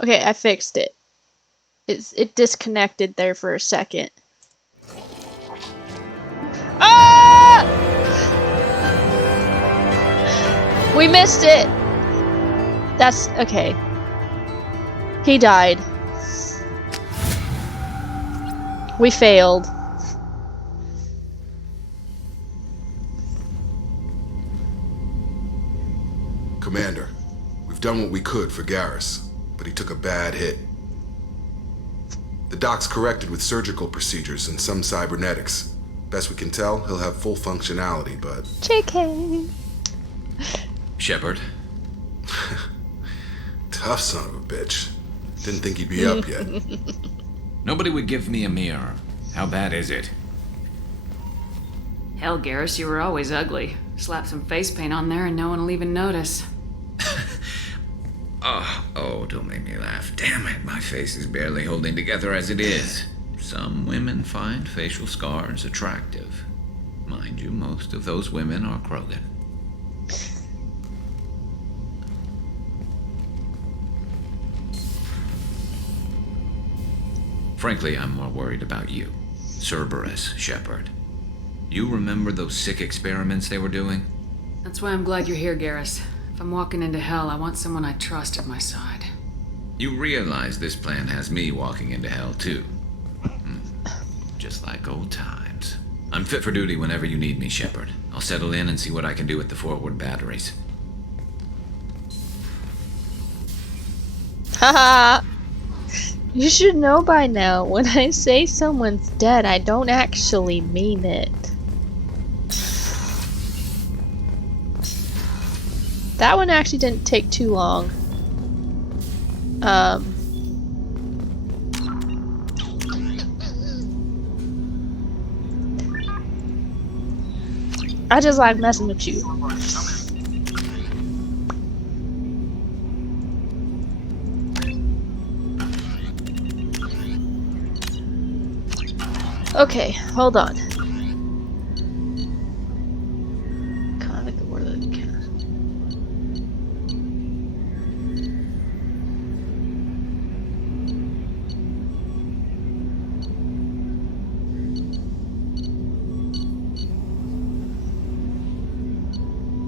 Okay, I fixed it. It disconnected there for a second. Ah! We missed it! That's okay. He died. We failed. Commander, we've done what we could for Garrus, but he took a bad hit. The doc's corrected with surgical procedures and some cybernetics. Best we can tell, he'll have full functionality, but... JK. Shepard. Tough son of a bitch. Didn't think he'd be up yet. Nobody would give me a mirror. How bad is it? Hell, Garrus, you were always ugly. Slap some face paint on there and no one will even notice. Oh, don't make me laugh. Damn it, my face is barely holding together as it is. Some women find facial scars attractive. Mind you, most of those women are Krogan. Frankly, I'm more worried about you. Cerberus, Shepard. You remember those sick experiments they were doing? That's why I'm glad you're here, Garrus. If I'm walking into hell, I want someone I trust at my side. You realize this plan has me walking into hell, too. Just like old times. I'm fit for duty whenever you need me, Shepard. I'll settle in and see what I can do with the forward batteries. Haha. You should know by now, when I say someone's dead, I don't actually mean it. That one actually didn't take too long. I just like messing with you. Okay, hold on. Convict word of the cast.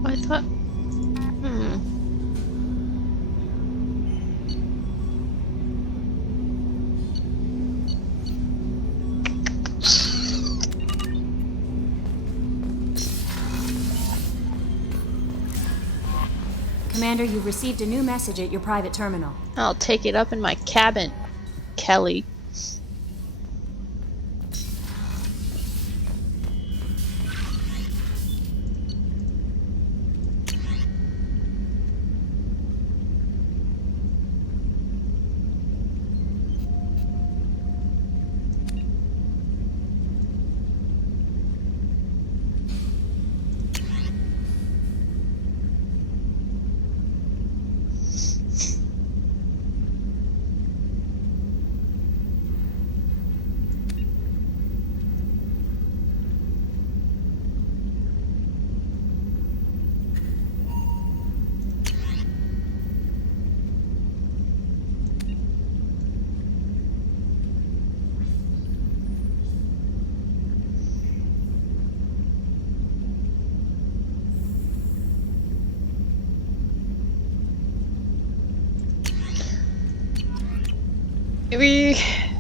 I thought. Commander, you've received a new message at your private terminal. I'll take it up in my cabin, Kelly.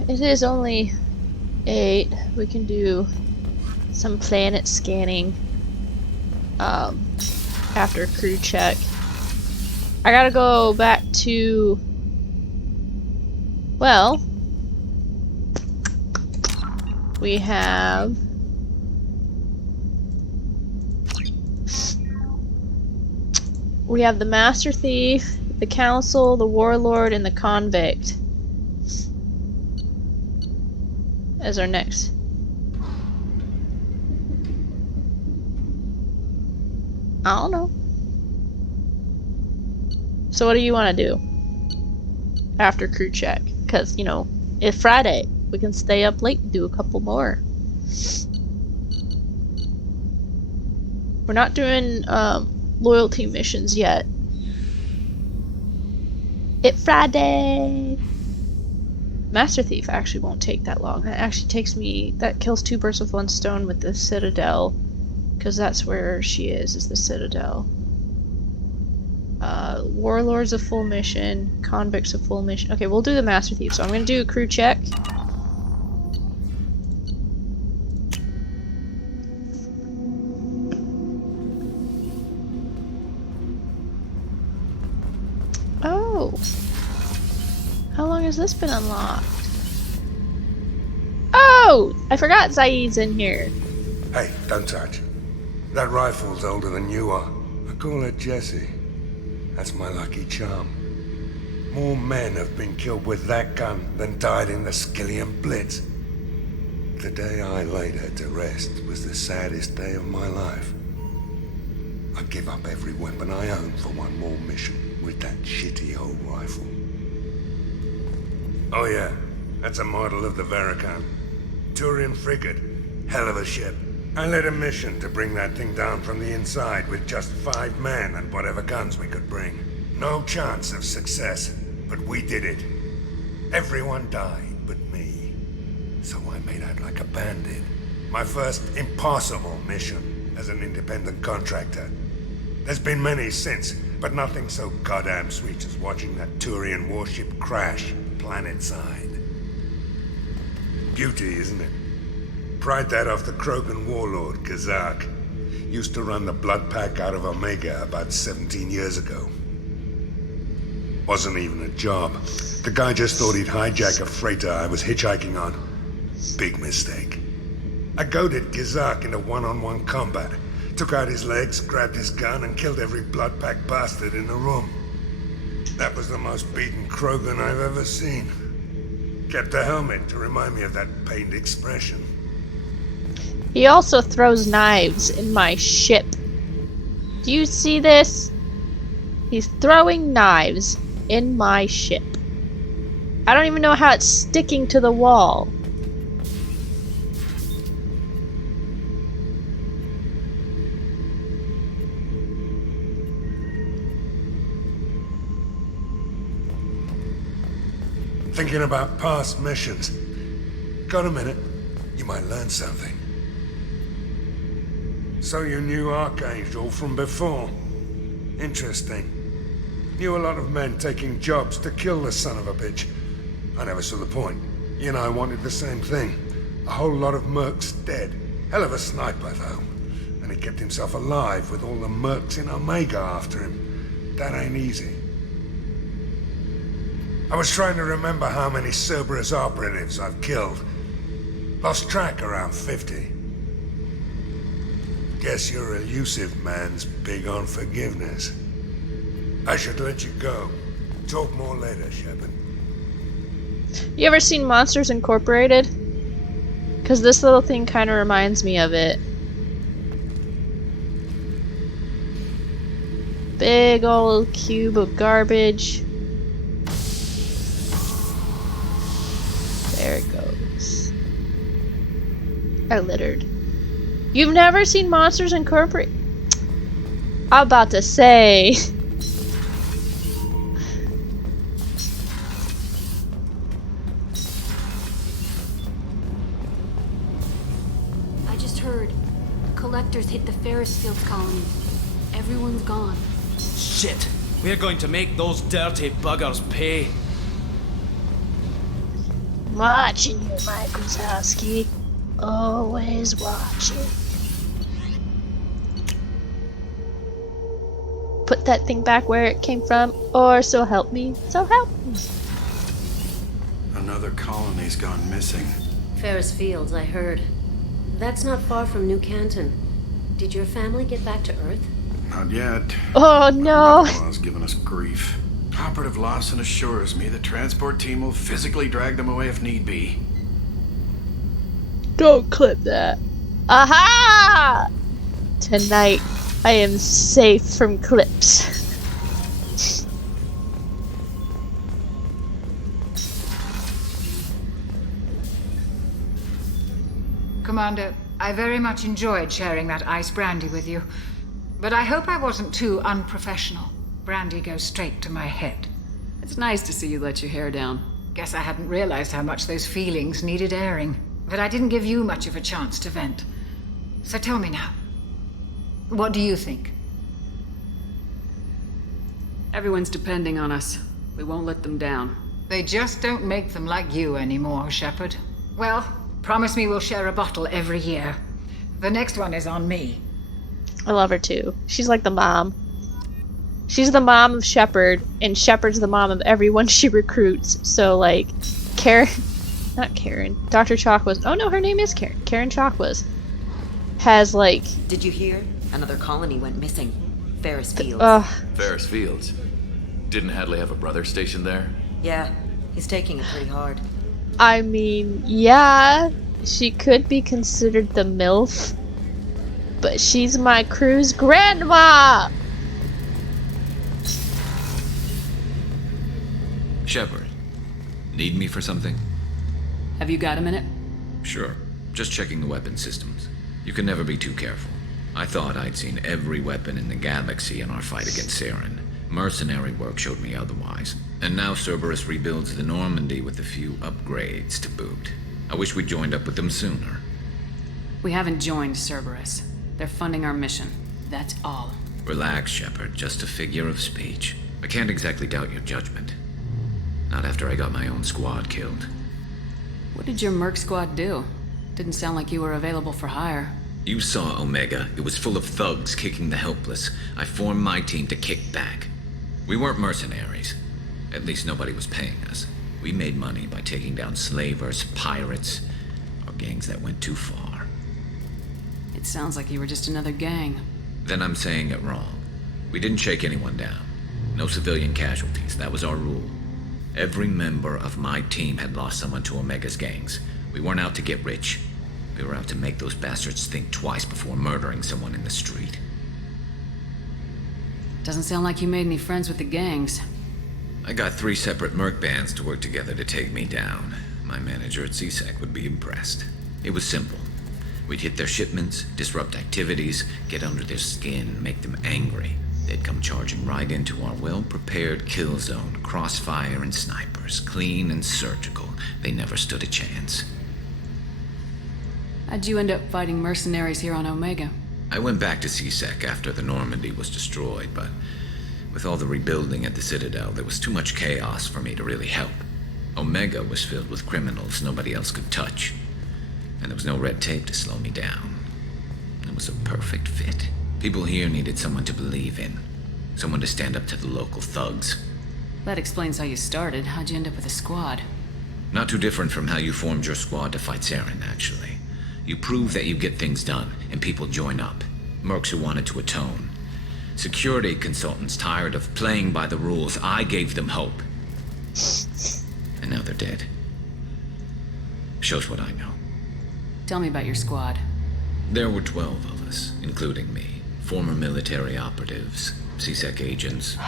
It is only 8. We can do some planet scanning after crew check. I gotta go back to, well, we have the Master Thief, the Council, the Warlord, and the Convict as our next. I don't know. So what do you want to do after crew check? Because, you know, it's Friday. We can stay up late and do a couple more. We're not doing loyalty missions yet. It's Friday! Master Thief actually won't take that long. That actually takes me... That kills 2 birds with 1 stone with the Citadel. Because that's where she is the Citadel. Warlord's a full mission. Convict's a full mission. Okay, we'll do the Master Thief. So I'm gonna do a crew check. Oh! How long has this been unlocked? Oh! I forgot Zaid's in here. Hey, don't touch. That rifle's older than you are. I call her Jessie. That's my lucky charm. More men have been killed with that gun than died in the Skillian Blitz. The day I laid her to rest was the saddest day of my life. I'd give up every weapon I own for one more mission with that shitty old rifle. Oh yeah, that's a model of the Veracon. Turian frigate. Hell of a ship. I led a mission to bring that thing down from the inside with just 5 men and whatever guns we could bring. No chance of success, but we did it. Everyone died but me. So I made out like a bandit. My first impossible mission as an independent contractor. There's been many since, but nothing so goddamn sweet as watching that Turian warship crash planet-side. Beauty, isn't it? Pried that off the Krogan warlord, Kazak. Used to run the blood pack out of Omega about 17 years ago. Wasn't even a job. The guy just thought he'd hijack a freighter I was hitchhiking on. Big mistake. I goaded Kazak into one-on-one combat. Took out his legs, grabbed his gun, and killed every blood pack bastard in the room. That was the most beaten Krogan I've ever seen. Kept a helmet to remind me of that pained expression. He also throws knives in my ship. Do you see this? He's throwing knives in my ship. I don't even know how it's sticking to the wall. Thinking about past missions. Got a minute? You might learn something. So you knew Archangel from before. Interesting. Knew a lot of men taking jobs to kill the son of a bitch. I never saw the point. You and I wanted the same thing. A whole lot of mercs dead. Hell of a sniper, though. And he kept himself alive with all the mercs in Omega after him. That ain't easy. I was trying to remember how many Cerberus operatives I've killed. Lost track around 50. Guess your elusive man's big on forgiveness. I should let you go. Talk more later, Shepard. You ever seen Monsters Incorporated? Because this little thing kind of reminds me of it. Big old cube of garbage. There it goes. I littered. You've never seen Monsters Incorporated? I'm about to say. I just heard. Collectors hit the Ferris Field colony. Everyone's gone. Shit! We're going to make those dirty buggers pay. Watching you, Mike Wazowski. Always watching. Put that thing back where it came from, or so help me, so help me. Another colony's gone missing. Ferris Fields, I heard. That's not far from New Canton. Did your family get back to Earth? Not yet. Oh no! Mother-in-law's giving us grief. Operative Lawson assures me the transport team will physically drag them away if need be. Don't clip that. Aha! Tonight, I am safe from clips. Commander, I very much enjoyed sharing that ice brandy with you. But I hope I wasn't too unprofessional. Brandy goes straight to my head. It's nice to see you let your hair down. Guess I hadn't realized how much those feelings needed airing. But I didn't give you much of a chance to vent. So tell me now. What do you think? Everyone's depending on us. We won't let them down. They just don't make them like you anymore, Shepard. Well, promise me we'll share a bottle every year. The next one is on me. I love her too. She's like the mom. She's the mom of Shepard, and Shepard's the mom of everyone she recruits. So, like, Karen... Not Karen. Dr. Chakwas. Oh no, her name is Karen. Karen Chakwas. Has, like... Did you hear? Another colony went missing. Ferris Fields. Ferris Fields? Didn't Hadley have a brother stationed there? Yeah, he's taking it pretty hard. I mean, yeah, she could be considered the MILF, but she's my crew's grandma! Shepard, need me for something? Have you got a minute? Sure. Just checking the weapon systems. You can never be too careful. I thought I'd seen every weapon in the galaxy in our fight against Saren. Mercenary work showed me otherwise. And now Cerberus rebuilds the Normandy with a few upgrades to boot. I wish we'd joined up with them sooner. We haven't joined Cerberus. They're funding our mission. That's all. Relax, Shepard. Just a figure of speech. I can't exactly doubt your judgment. Not after I got my own squad killed. What did your Merc squad do? Didn't sound like you were available for hire. You saw Omega. It was full of thugs kicking the helpless. I formed my team to kick back. We weren't mercenaries. At least nobody was paying us. We made money by taking down slavers, pirates, or gangs that went too far. It sounds like you were just another gang. Then I'm saying it wrong. We didn't shake anyone down. No civilian casualties. That was our rule. Every member of my team had lost someone to Omega's gangs. We weren't out to get rich. We were out to make those bastards think twice before murdering someone in the street. Doesn't sound like you made any friends with the gangs. I got 3 separate merc bands to work together to take me down. My manager at CSEC would be impressed. It was simple. We'd hit their shipments, disrupt activities, get under their skin, make them angry. They'd come charging right into our well-prepared kill zone, crossfire and snipers, clean and surgical. They never stood a chance. How'd you end up fighting mercenaries here on Omega? I went back to CSEC after the Normandy was destroyed, but with all the rebuilding at the Citadel, there was too much chaos for me to really help. Omega was filled with criminals nobody else could touch, and there was no red tape to slow me down. It was a perfect fit. People here needed someone to believe in, someone to stand up to the local thugs. That explains how you started. How'd you end up with a squad? Not too different from how you formed your squad to fight Saren, actually. You prove that you get things done, and people join up. Mercs who wanted to atone. Security consultants tired of playing by the rules. I gave them hope. And now they're dead. Shows what I know. Tell me about your squad. There were 12 of us, including me. Former military operatives, CSEC agents,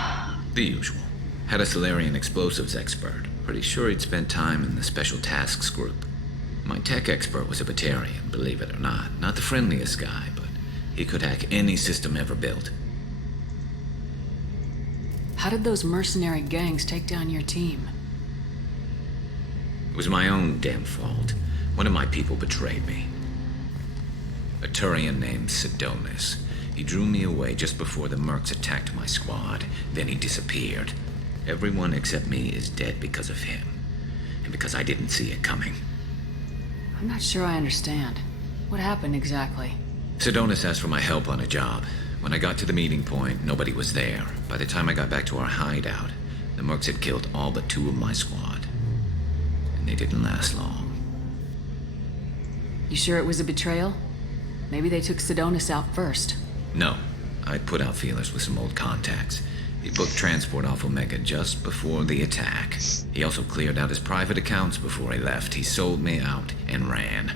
the usual. Had a Solarian explosives expert. Pretty sure he'd spent time in the Special Tasks Group. My tech expert was a Batarian, believe it or not. Not the friendliest guy, but he could hack any system ever built. How did those mercenary gangs take down your team? It was my own damn fault. One of my people betrayed me. A Turian named Sidonis. He drew me away just before the mercs attacked my squad. Then he disappeared. Everyone except me is dead because of him. And because I didn't see it coming. I'm not sure I understand. What happened exactly? Sidonis asked for my help on a job. When I got to the meeting point, nobody was there. By the time I got back to our hideout, the mercs had killed all but 2 of my squad. And they didn't last long. You sure it was a betrayal? Maybe they took Sidonis out first. No. I put out feelers with some old contacts. He booked transport off Omega just before the attack. He also cleared out his private accounts before he left. He sold me out and ran.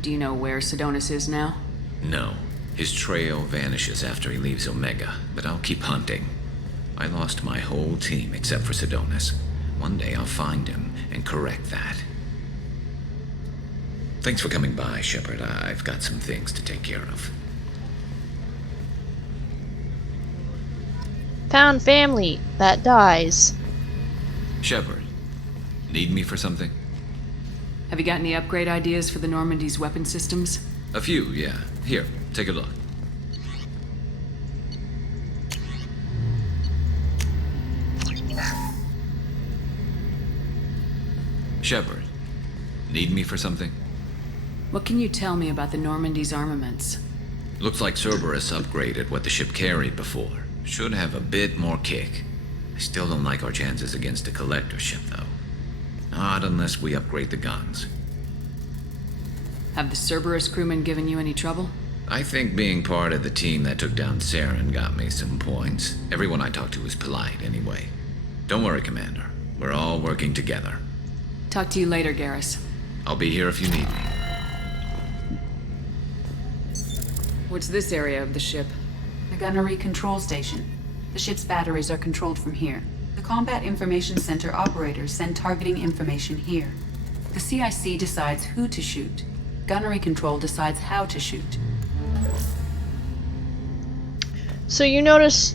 Do you know where Sidonis is now? No. His trail vanishes after he leaves Omega, but I'll keep hunting. I lost my whole team except for Sidonis. One day I'll find him and correct that. Thanks for coming by, Shepard. I've got some things to take care of. Found family that dies. Shepard, need me for something? Have you got any upgrade ideas for the Normandy's weapon systems? A few, yeah. Here, take a look. Shepard, need me for something? What can you tell me about the Normandy's armaments? Looks like Cerberus upgraded what the ship carried before. Should have a bit more kick. I still don't like our chances against a collector ship, though. Not unless we upgrade the guns. Have the Cerberus crewmen given you any trouble? I think being part of the team that took down Saren got me some points. Everyone I talked to was polite, anyway. Don't worry, Commander. We're all working together. Talk to you later, Garrus. I'll be here if you need me. What's this area of the ship? The gunnery control station. The ship's batteries are controlled from here. The Combat Information Center operators send targeting information here. The CIC decides who to shoot. Gunnery control decides how to shoot. So you notice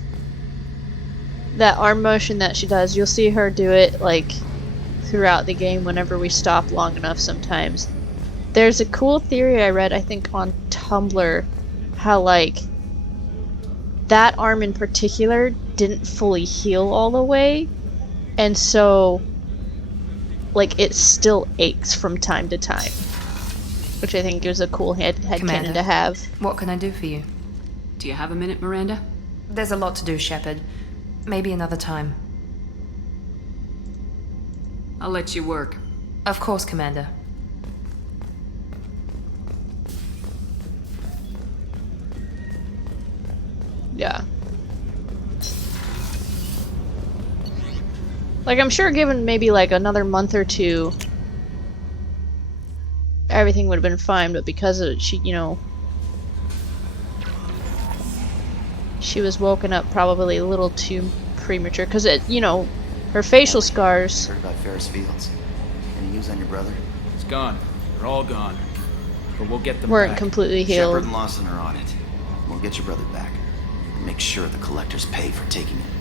that arm motion that she does, you'll see her do it like throughout the game whenever we stop long enough sometimes. There's a cool theory I read, I think on Tumblr, how like that arm in particular didn't fully heal all the way, and so like it still aches from time to time, which I think is a cool headcanon to have. What can I do for you? Do you have a minute, Miranda? There's a lot to do, Shepard. Maybe another time. I'll let you work. Of course, Commander. Yeah. Like, I'm sure given maybe like another month or two, everything would have been fine, but because of she, you know, she was woken up probably a little too premature, because it, you know, her facial scars. Heard about Ferris Fields. Any news on your brother? It's gone. They're all gone. But we'll get them Weren't back. completely healed. Shepard and Lawson are on it. We'll get your brother back. And make sure the collectors pay for taking him.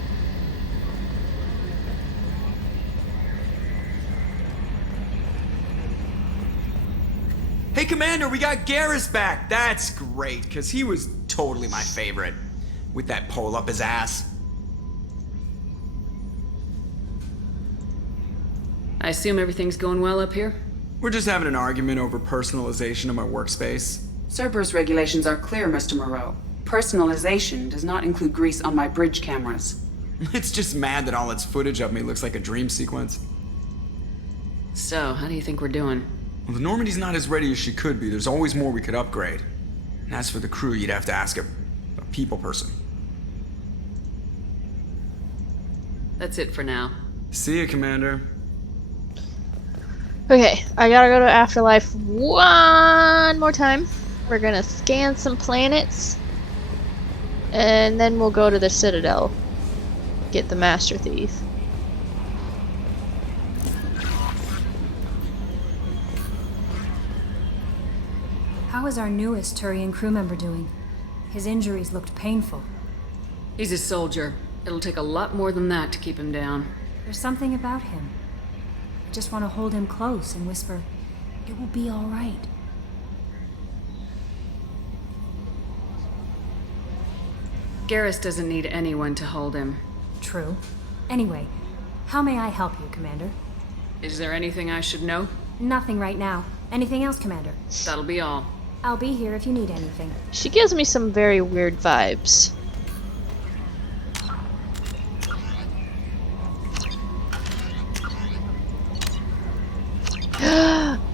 Hey, Commander, we got Garrus back. That's great, because he was totally my favorite. With that pole up his ass. I assume everything's going well up here? We're just having an argument over personalization of my workspace. Cerberus regulations are clear, Mr. Moreau. Personalization does not include grease on my bridge cameras. It's just mad that all its footage of me looks like a dream sequence. So, how do you think we're doing? Well, the Normandy's not as ready as she could be. There's always more we could upgrade. And as for the crew, you'd have to ask a people person. That's it for now. See ya, Commander. Okay, I gotta go to Afterlife one more time. We're gonna scan some planets, and then we'll go to the Citadel. Get the Master Thief. How is our newest Turian crew member doing? His injuries looked painful. He's a soldier. It'll take a lot more than that to keep him down. There's something about him. I just want to hold him close and whisper, "It will be all right." Garrus doesn't need anyone to hold him. True. Anyway, how may I help you, Commander? Is there anything I should know? Nothing right now. Anything else, Commander? That'll be all. I'll be here if you need anything. She gives me some very weird vibes.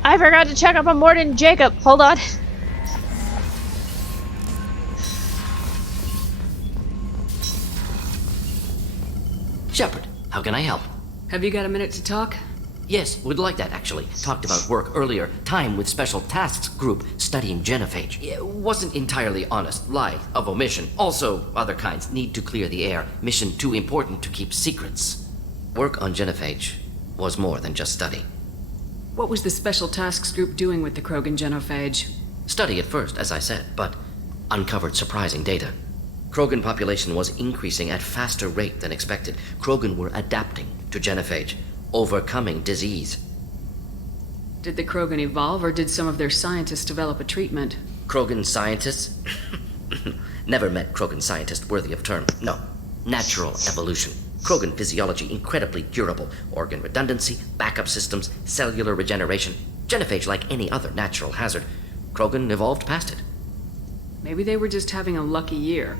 I forgot to check up on Morton and Jacob. Hold on. Shepard, how can I help? Have you got a minute to talk? Yes, would like that actually. Talked about work earlier. Time with Special Tasks Group studying genophage. It wasn't entirely honest. Lie of omission. Also, other kinds. Need to clear the air. Mission too important to keep secrets. Work on genophage was more than just study. What was the Special Tasks Group doing with the Krogan genophage? Study at first, as I said, but uncovered surprising data. Krogan population was increasing at faster rate than expected. Krogan were adapting to genophage. overcoming disease. Did the Krogan evolve, or did some of their scientists develop a treatment? Krogan scientists? Never met Krogan scientist worthy of term. No. Natural evolution. Krogan physiology incredibly durable. Organ redundancy, backup systems, cellular regeneration. Genophage like any other natural hazard. Krogan evolved past it. Maybe they were just having a lucky year.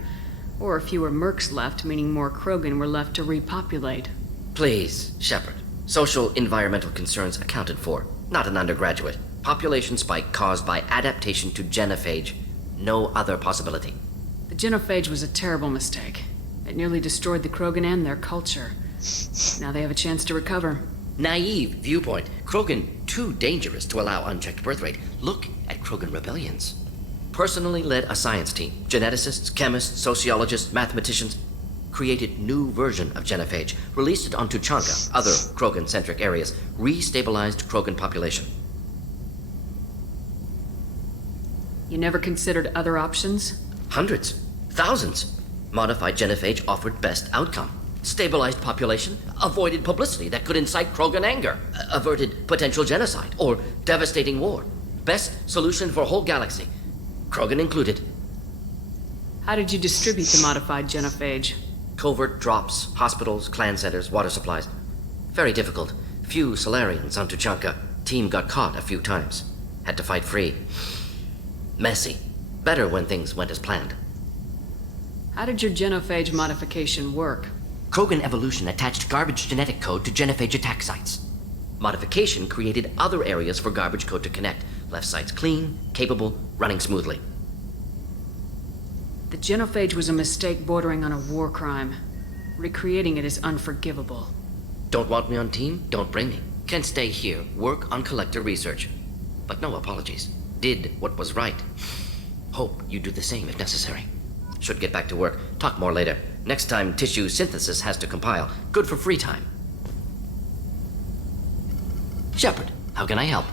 Or fewer mercs left, meaning more Krogan were left to repopulate. Please, Shepard. Social environmental concerns accounted for. Not an undergraduate. Population spike caused by adaptation to genophage. No other possibility. The genophage was a terrible mistake. It nearly destroyed the Krogan and their culture. Now they have a chance to recover. Naive viewpoint. Krogan too dangerous to allow unchecked birth rate. Look at Krogan rebellions. Personally led a science team. Geneticists, chemists, sociologists, mathematicians. Created new version of genophage. Released it onto Chanka, other Krogan-centric areas. Restabilized Krogan population. You never considered other options? Hundreds. Thousands. Modified genophage offered best outcome. Stabilized population, avoided publicity that could incite Krogan anger, averted potential genocide or devastating war. Best solution for whole galaxy, Krogan included. How did you distribute the modified genophage? Covert drops, hospitals, clan centers, water supplies. Very difficult. Few Solarians on Tuchanka. Team got caught a few times. Had to fight free. Messy. Better when things went as planned. How did your genophage modification work? Krogan evolution attached garbage genetic code to genophage attack sites. Modification created other areas for garbage code to connect. Left sites clean, capable, running smoothly. The genophage was a mistake bordering on a war crime. Recreating it is unforgivable. Don't want me on team? Don't bring me. Can stay here, work on collector research. But no apologies. Did what was right. Hope you do the same if necessary. Should get back to work. Talk more later. Next time tissue synthesis has to compile. Good for free time. Shepard, how can I help?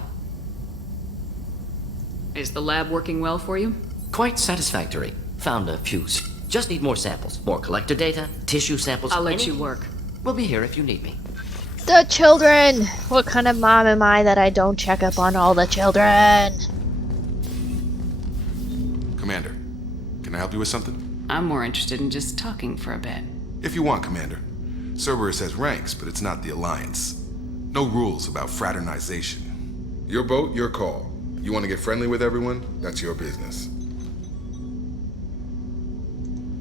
Is the lab working well for you? Quite satisfactory. Found a few. Just need more samples. More collector data, tissue samples. I'll let you work. We'll be here if you need me. The children! What kind of mom am I that I don't check up on all the children? Commander, can I help you with something? I'm more interested in just talking for a bit. If you want, Commander. Cerberus has ranks, but it's not the Alliance. No rules about fraternization. Your boat, your call. You want to get friendly with everyone? That's your business.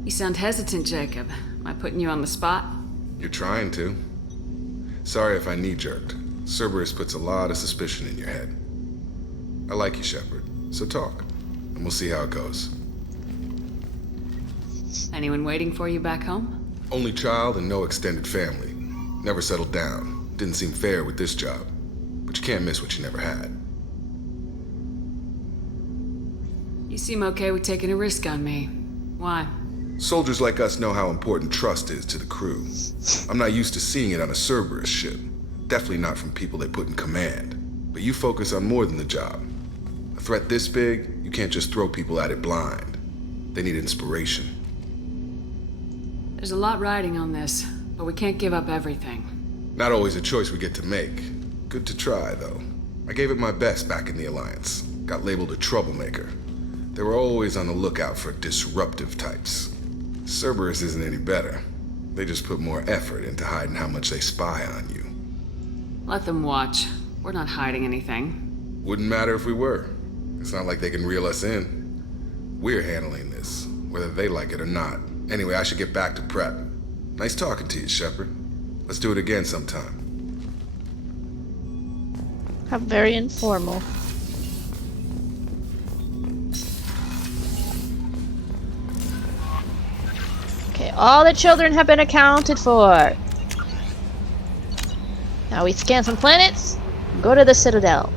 You sound hesitant, Jacob. Am I putting you on the spot? You're trying to. Sorry if I knee-jerked. Cerberus puts a lot of suspicion in your head. I like you, Shepard, so talk, and we'll see how it goes. Anyone waiting for you back home? Only child and no extended family. Never settled down. Didn't seem fair with this job. But you can't miss what you never had. You seem okay with taking a risk on me. Why? Soldiers like us know how important trust is to the crew. I'm not used to seeing it on a Cerberus ship. Definitely not from people they put in command. But you focus on more than the job. A threat this big, you can't just throw people at it blind. They need inspiration. There's a lot riding on this, but we can't give up everything. Not always a choice we get to make. Good to try, though. I gave it my best back in the Alliance. Got labeled a troublemaker. They were always on the lookout for disruptive types. Cerberus isn't any better. They just put more effort into hiding how much they spy on you. Let them watch. We're not hiding anything. Wouldn't matter if we were. It's not like they can reel us in. We're handling this, whether they like it or not. Anyway, I should get back to prep. Nice talking to you, Shepard. Let's do it again sometime. How very informal. Okay, all the children have been accounted for. Now we scan some planets and go to the Citadel.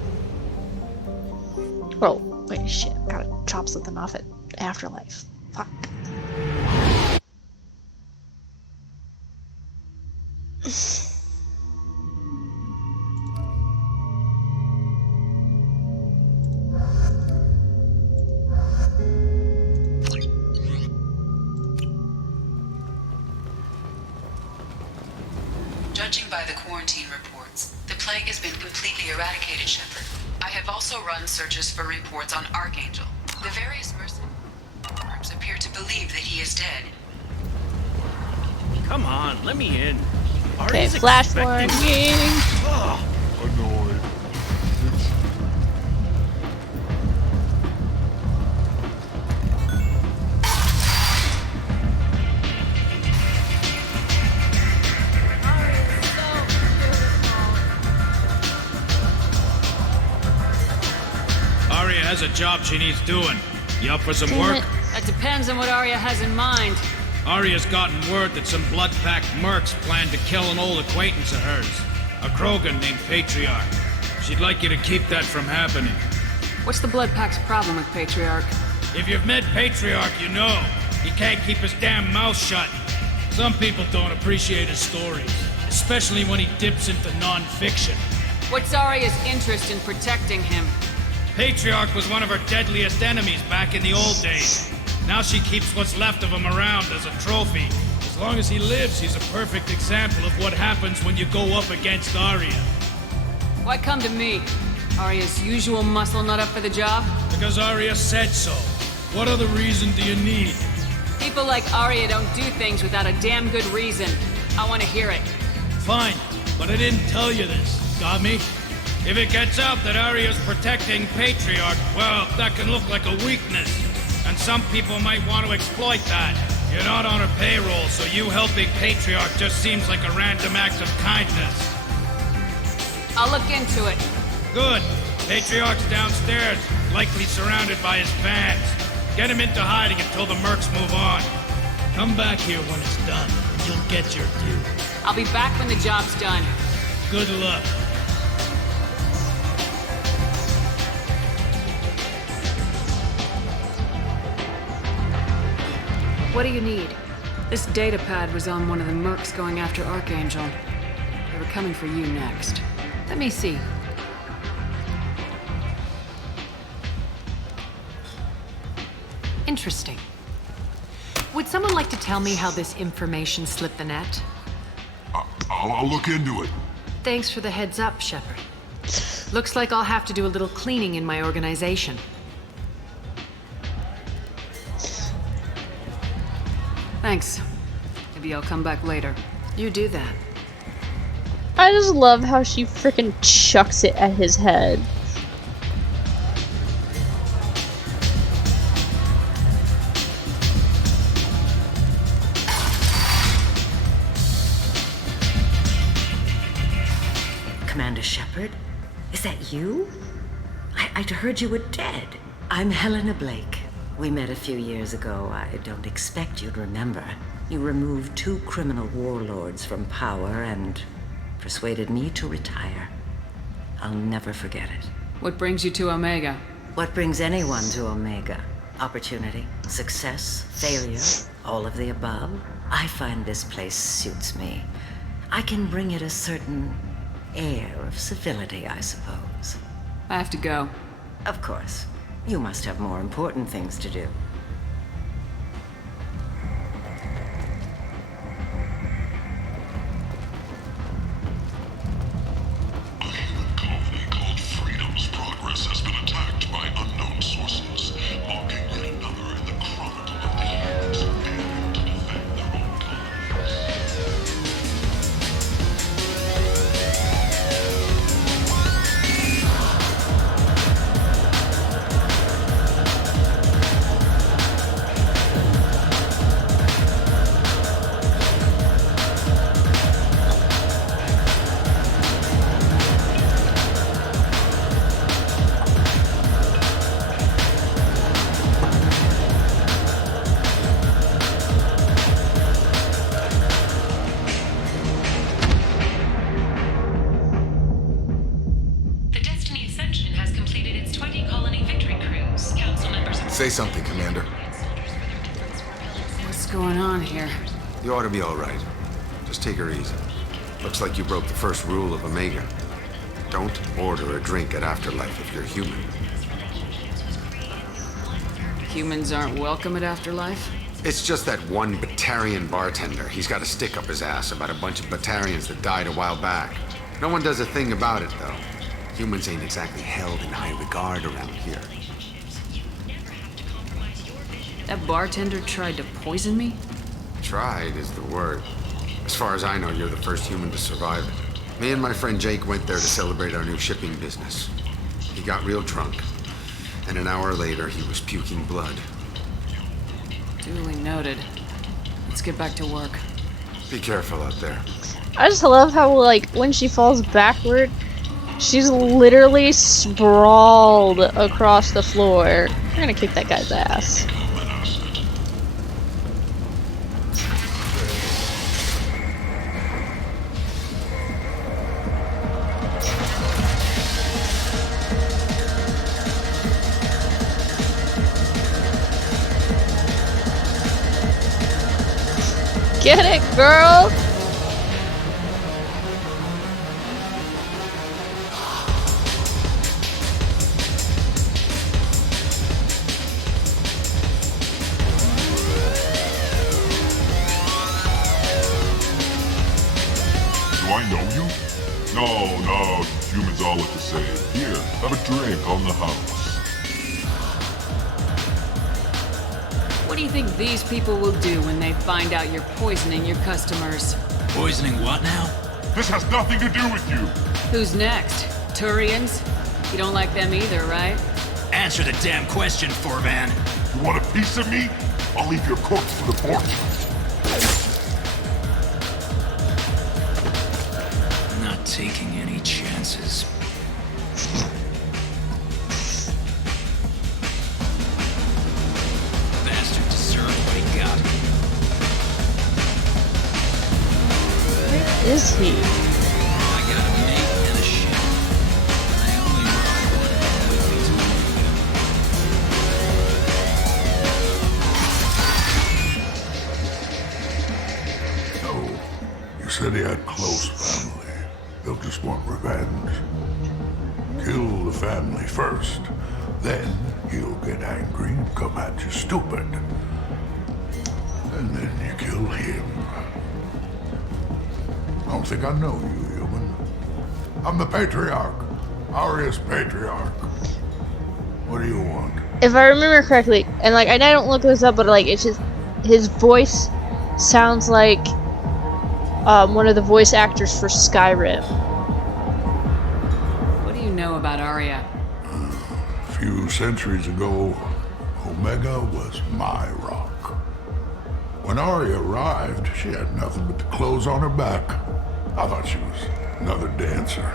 Oh, wait, shit. Gotta chop something off at Afterlife. Fuck. Judging by the quarantine reports, plague has been completely eradicated, Shepard. I have also run searches for reports on Archangel. The various mercenaries appear to believe that he is dead. Come on, let me in. Okay, Aria's flash expecting warning. me. Ugh. Annoyed. Aria has a job she needs doing. You up for some work? That depends on what Arya has in mind. Aria's gotten word that some blood-packed mercs plan to kill an old acquaintance of hers, a Krogan named Patriarch. She'd like you to keep that from happening. What's the Blood Pack's problem with Patriarch? If you've met Patriarch, you know. He can't keep his damn mouth shut. Some people don't appreciate his stories, especially when he dips into non-fiction. What's Arya's interest in protecting him? Patriarch was one of her deadliest enemies back in the old days. Now she keeps what's left of him around as a trophy. As long as he lives, he's a perfect example of what happens when you go up against Arya. Why come to me? Arya's usual muscle not up for the job? Because Arya said so. What other reason do you need? People like Arya don't do things without a damn good reason. I want to hear it. Fine, but I didn't tell you this. Got me? If it gets out that Arya's protecting Patriarch, well, that can look like a weakness. And some people might want to exploit that. You're not on her payroll, so you helping Patriarch just seems like a random act of kindness. I'll look into it. Good. Patriarch's downstairs, likely surrounded by his fans. Get him into hiding until the mercs move on. Come back here when it's done, and you'll get your due. I'll be back when the job's done. Good luck. What do you need? This data pad was on one of the mercs going after Archangel. They were coming for you next. Let me see. Interesting. Would someone like to tell me how this information slipped the net? I'll look into it. Thanks for the heads up, Shepard. Looks like I'll have to do a little cleaning in my organization. Thanks. Maybe I'll come back later. You do that. I just love how she freaking chucks it at his head. Commander Shepard? Is that you? I'd heard you were dead. I'm Helena Blake. We met a few years ago. I don't expect you'd remember. You removed 2 criminal warlords from power and persuaded me to retire. I'll never forget it. What brings you to Omega? What brings anyone to Omega? Opportunity, success, failure, all of the above. I find this place suits me. I can bring it a certain air of civility, I suppose. I have to go. Of course. You must have more important things to do. Say something, Commander. What's going on here? You ought to be all right. Just take her easy. Looks like you broke the first rule of Omega. Don't order a drink at Afterlife if you're human. Humans aren't welcome at Afterlife? It's just that one Batarian bartender. He's got a stick up his ass about a bunch of Batarians that died a while back. No one does a thing about it, though. Humans ain't exactly held in high regard around here. That bartender tried to poison me? Tried is the word. As far as I know, you're the first human to survive it. Me and my friend Jake went there to celebrate our new shipping business. He got real drunk, and an hour later, he was puking blood. Duly noted. Let's get back to work. Be careful out there. I just love how, like, when she falls backward, she's literally sprawled across the floor. We're gonna kick that guy's ass. Get it, girl! Do I know you? No, humans all look the same. Here, have a drink on the house. What do you think these people will do when they find out you're poisoning your customers? Poisoning what now? This has nothing to do with you. Who's next? Turians? You don't like them either, right? Answer the damn question, Forvan. You want a piece of me? I'll leave your corpse for the fortune. I'm not taking any chances. Bastard deserved what he got. Where is he? I got a mate and a ship. I only brought one of them with me to No, you said he had close family. They'll just want revenge. Kill the family first. Then he'll get angry and come at you stupid. And then you kill him. I don't think I know you, human. I'm the Patriarch. Arius Patriarch. What do you want? If I remember correctly, and like I don't look this up, but like it's just his voice sounds like one of the voice actors for Skyrim. What do you know about Arya? A few centuries ago, Omega was my rock. When Arya arrived, she had nothing but the clothes on her back. I thought she was another dancer.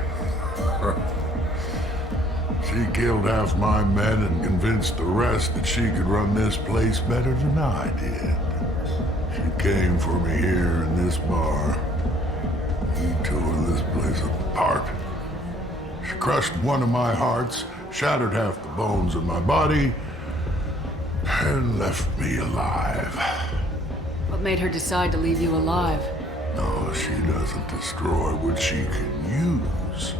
She killed half my men and convinced the rest that she could run this place better than I did. She came for me here in this bar. We tore this place apart. She crushed one of my hearts, shattered half the bones in my body, and left me alive. What made her decide to leave you alive? No, she doesn't destroy what she can use.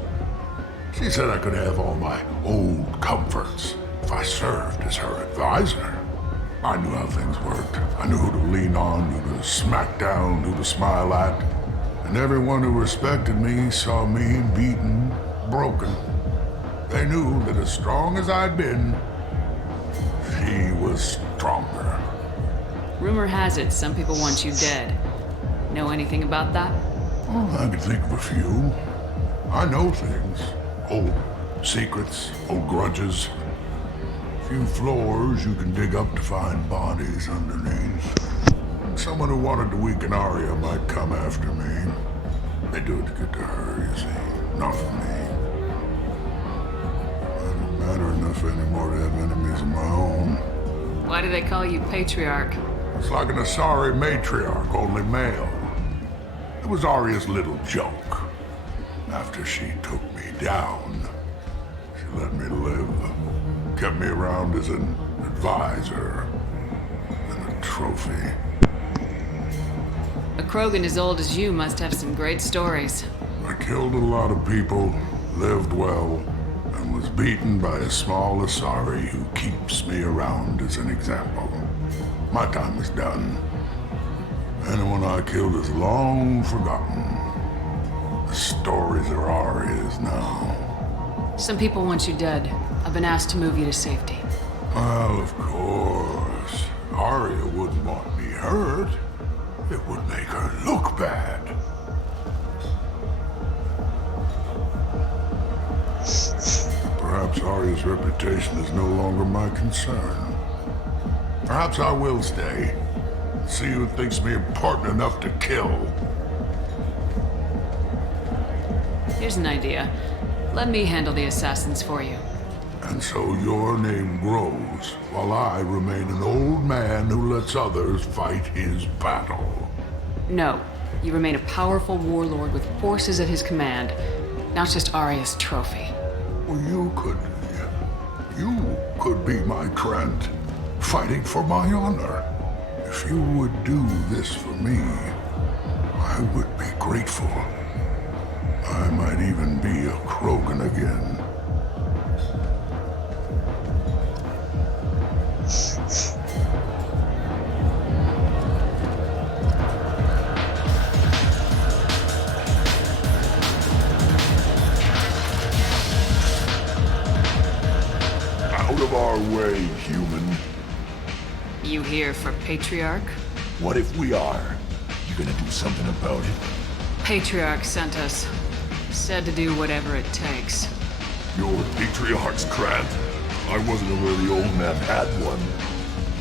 She said I could have all my old comforts if I served as her advisor. I knew how things worked. I knew who to lean on, who to smack down, who to smile at. And everyone who respected me saw me beaten, broken. They knew that as strong as I'd been, she was stronger. Rumor has it some people want you dead. Know anything about that? Well, I can think of a few. I know things. Old secrets, old grudges. A few floors you can dig up to find bodies underneath. Someone who wanted to weaken Arya might come after me. They do it to get to her, you see. Not for me. I don't matter enough anymore to have enemies of my own. Why do they call you Patriarch? It's like an Asari matriarch, only male. It was Arya's little joke. After she took me down, she let me live. Kept me around as an advisor and a trophy. A Krogan as old as you must have some great stories. I killed a lot of people, lived well, and was beaten by a small Asari who keeps me around as an example. My time is done. Anyone I killed is long forgotten. The stories are Arya's now. Some people want you dead. I've been asked to move you to safety. Well, of course. Arya wouldn't want me hurt. It would make her look bad. Perhaps Arya's reputation is no longer my concern. Perhaps I will stay. See who thinks me important enough to kill. Here's an idea. Let me handle the assassins for you. And so your name grows, while I remain an old man who lets others fight his battle. No. You remain a powerful warlord with forces at his command, not just Arya's trophy. Well, you could be my Trent, fighting for my honor. If you would do this for me, I would be grateful. I might even be a Krogan again. Out of our way, human. You here for Patriarch? What if we are? You gonna do something about it? Patriarch sent us. Said to do whatever it takes. Your Patriarch's Grant? I wasn't aware the old man had one.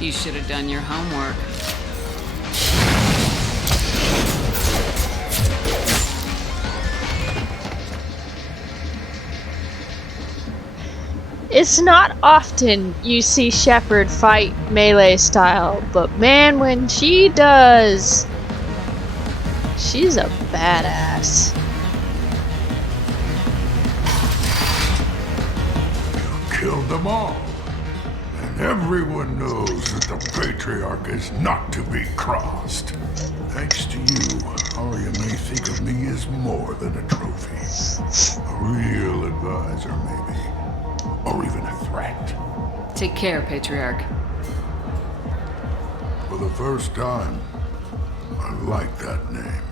You should have done your homework. It's not often you see Shepard fight melee style, but man, when she does, she's a badass. Killed them all. And everyone knows that the Patriarch is not to be crossed. Thanks to you, Arya may think of me as more than a trophy. A real advisor, maybe. Or even a threat. Take care, Patriarch. For the first time, I like that name.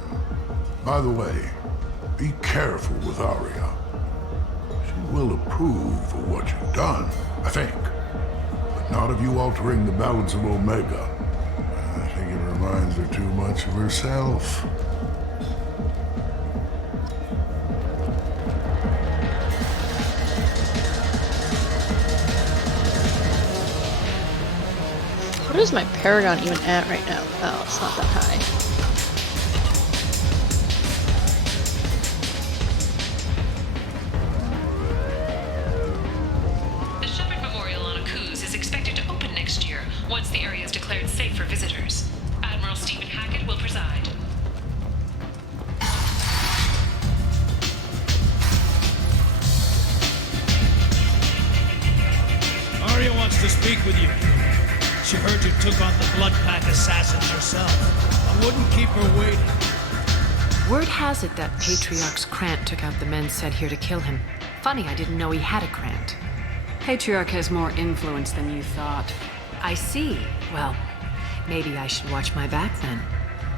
By the way, be careful with Arya. She will approve of what you've done, I think. But not of you altering the balance of Omega. I think it reminds her too much of herself. What is my Paragon even at right now? Oh, it's not that high. The Shepard Memorial on Akuz is expected to open next year, once the area is declared safe for visitors. Admiral Stephen Hackett will preside. Arya wants to speak with you. She heard you took on the Blood Pack assassins yourself. I wouldn't keep her waiting. Word has it that Patriarch's Krant took out the men sent here to kill him. Funny, I didn't know he had a Krant. Patriarch has more influence than you thought. I see. Well, maybe I should watch my back then.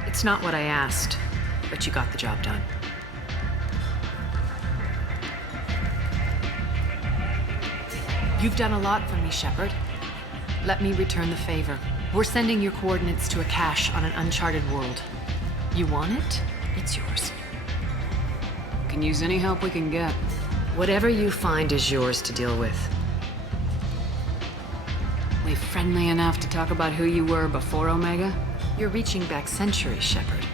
It's not what I asked, but you got the job done. You've done a lot for me, Shepard. Let me return the favor. We're sending your coordinates to a cache on an uncharted world. You want it? It's yours. Can use any help we can get. Whatever you find is yours to deal with. We friendly enough to talk about who you were before Omega? You're reaching back centuries, Shepard.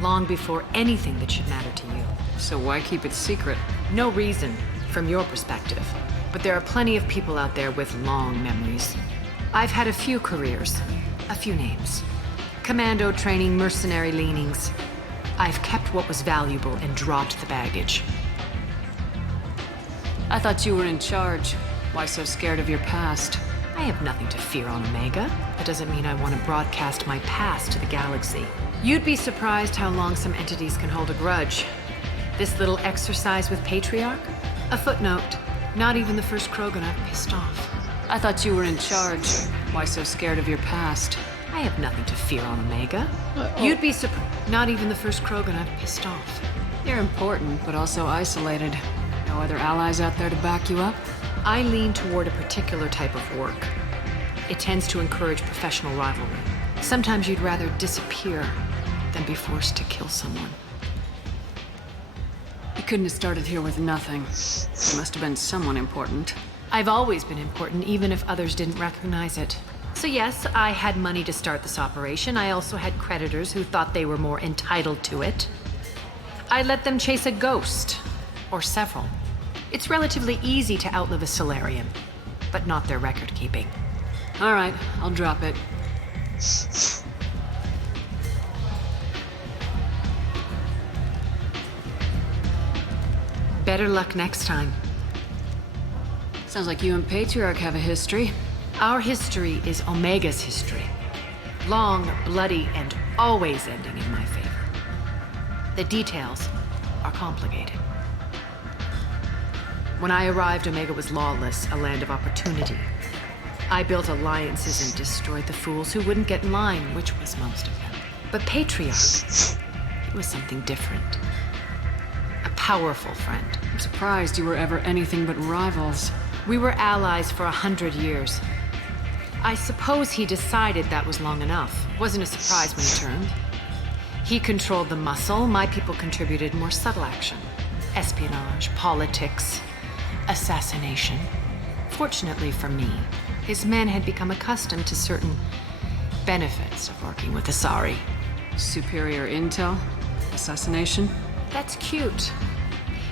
Long before anything that should matter to you. So why keep it secret? No reason, from your perspective. But there are plenty of people out there with long memories. I've had a few careers, a few names. Commando training, mercenary leanings. I've kept what was valuable and dropped the baggage. I thought you were in charge. Why so scared of your past? I have nothing to fear on Omega. That doesn't mean I want to broadcast my past to the galaxy. You'd be surprised how long some entities can hold a grudge. This little exercise with Patriarch? A footnote. Not even the first Krogan I've pissed off. I thought you were in charge. Why so scared of your past? I have nothing to fear on Omega. You'd be surprised. Not even the first Krogan I've pissed off. You're important, but also isolated. No other allies out there to back you up? I lean toward a particular type of work. It tends to encourage professional rivalry. Sometimes you'd rather disappear than be forced to kill someone. You couldn't have started here with nothing. You must have been someone important. I've always been important, even if others didn't recognize it. So yes, I had money to start this operation. I also had creditors who thought they were more entitled to it. I let them chase a ghost, or several. It's relatively easy to outlive a Solarian, but not their record-keeping. All right, I'll drop it. Better luck next time. Sounds like you and Patriarch have a history. Our history is Omega's history. Long, bloody, and always ending in my favor. The details are complicated. When I arrived, Omega was lawless, a land of opportunity. I built alliances and destroyed the fools who wouldn't get in line, which was most of them. But Patriarch, it was something different. A powerful friend. I'm surprised you were ever anything but rivals. We were allies for 100 years. I suppose he decided that was long enough. Wasn't a surprise when he turned. He controlled the muscle. My people contributed more subtle action. Espionage, politics, assassination. Fortunately for me, his men had become accustomed to certain benefits of working with Asari. Superior intel? Assassination? That's cute.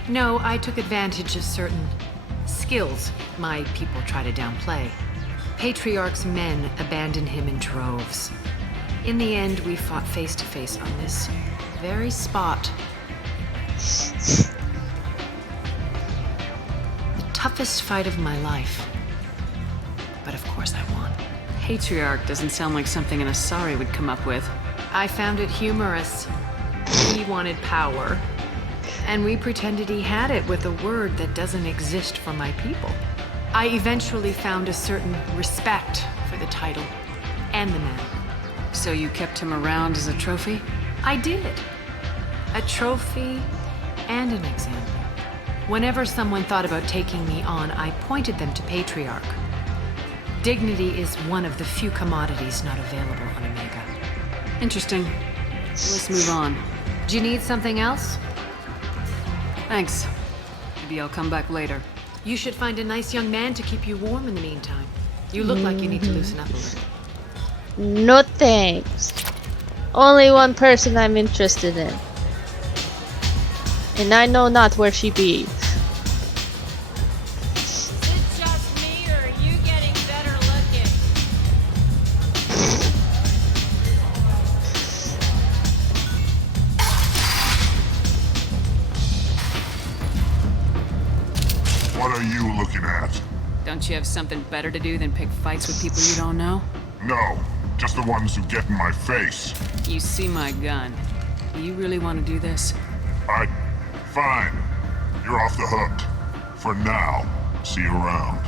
No, I took advantage of certain skills my people try to downplay. Patriarch's men abandoned him in droves. In the end, we fought face to face on this very spot. The toughest fight of my life. But of course I won. Patriarch doesn't sound like something an Asari would come up with. I found it humorous. He wanted power, and we pretended he had it with a word that doesn't exist for my people. I eventually found a certain respect for the title and the man. So you kept him around as a trophy? I did. A trophy and an example. Whenever someone thought about taking me on, I pointed them to Patriarch. Dignity is one of the few commodities not available on Omega. Interesting. Let's move on. Do you need something else? Thanks. Maybe I'll come back later. You should find a nice young man to keep you warm in the meantime. You look like you need to loosen up a little. No thanks. Only one person I'm interested in. And I know not where she be. Is it just me, or are you getting better looking? What are you looking at? Don't you have something better to do than pick fights with people you don't know? No, just the ones who get in my face. You see my gun. Do you really want to do this? Fine. You're off the hook. For now. See you around.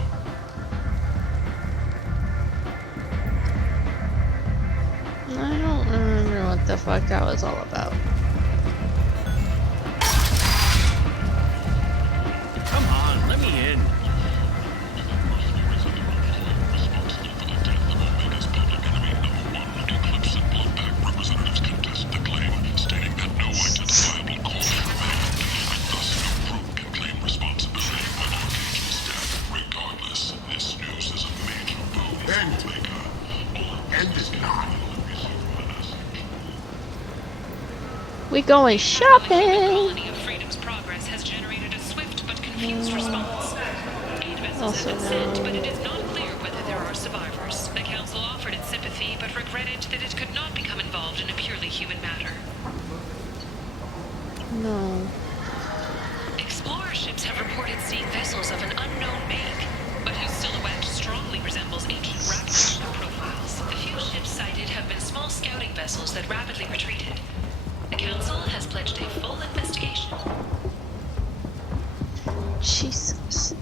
I don't remember what the fuck that was all about. Come on, let me in. We going shopping. Colony of Freedom's progress has generated a swift but confused response. 8 vessels have been sent, but it is not clear whether there are survivors. The Council offered its sympathy, but regretted that it could not become involved in a purely human matter. No. Explorer ships have reported seeing vessels of an unknown make, but whose silhouette strongly resembles ancient Raknish profiles. The few ships sighted have been small scouting vessels that rapidly retreated. The Council has pledged a full investigation. Jesus.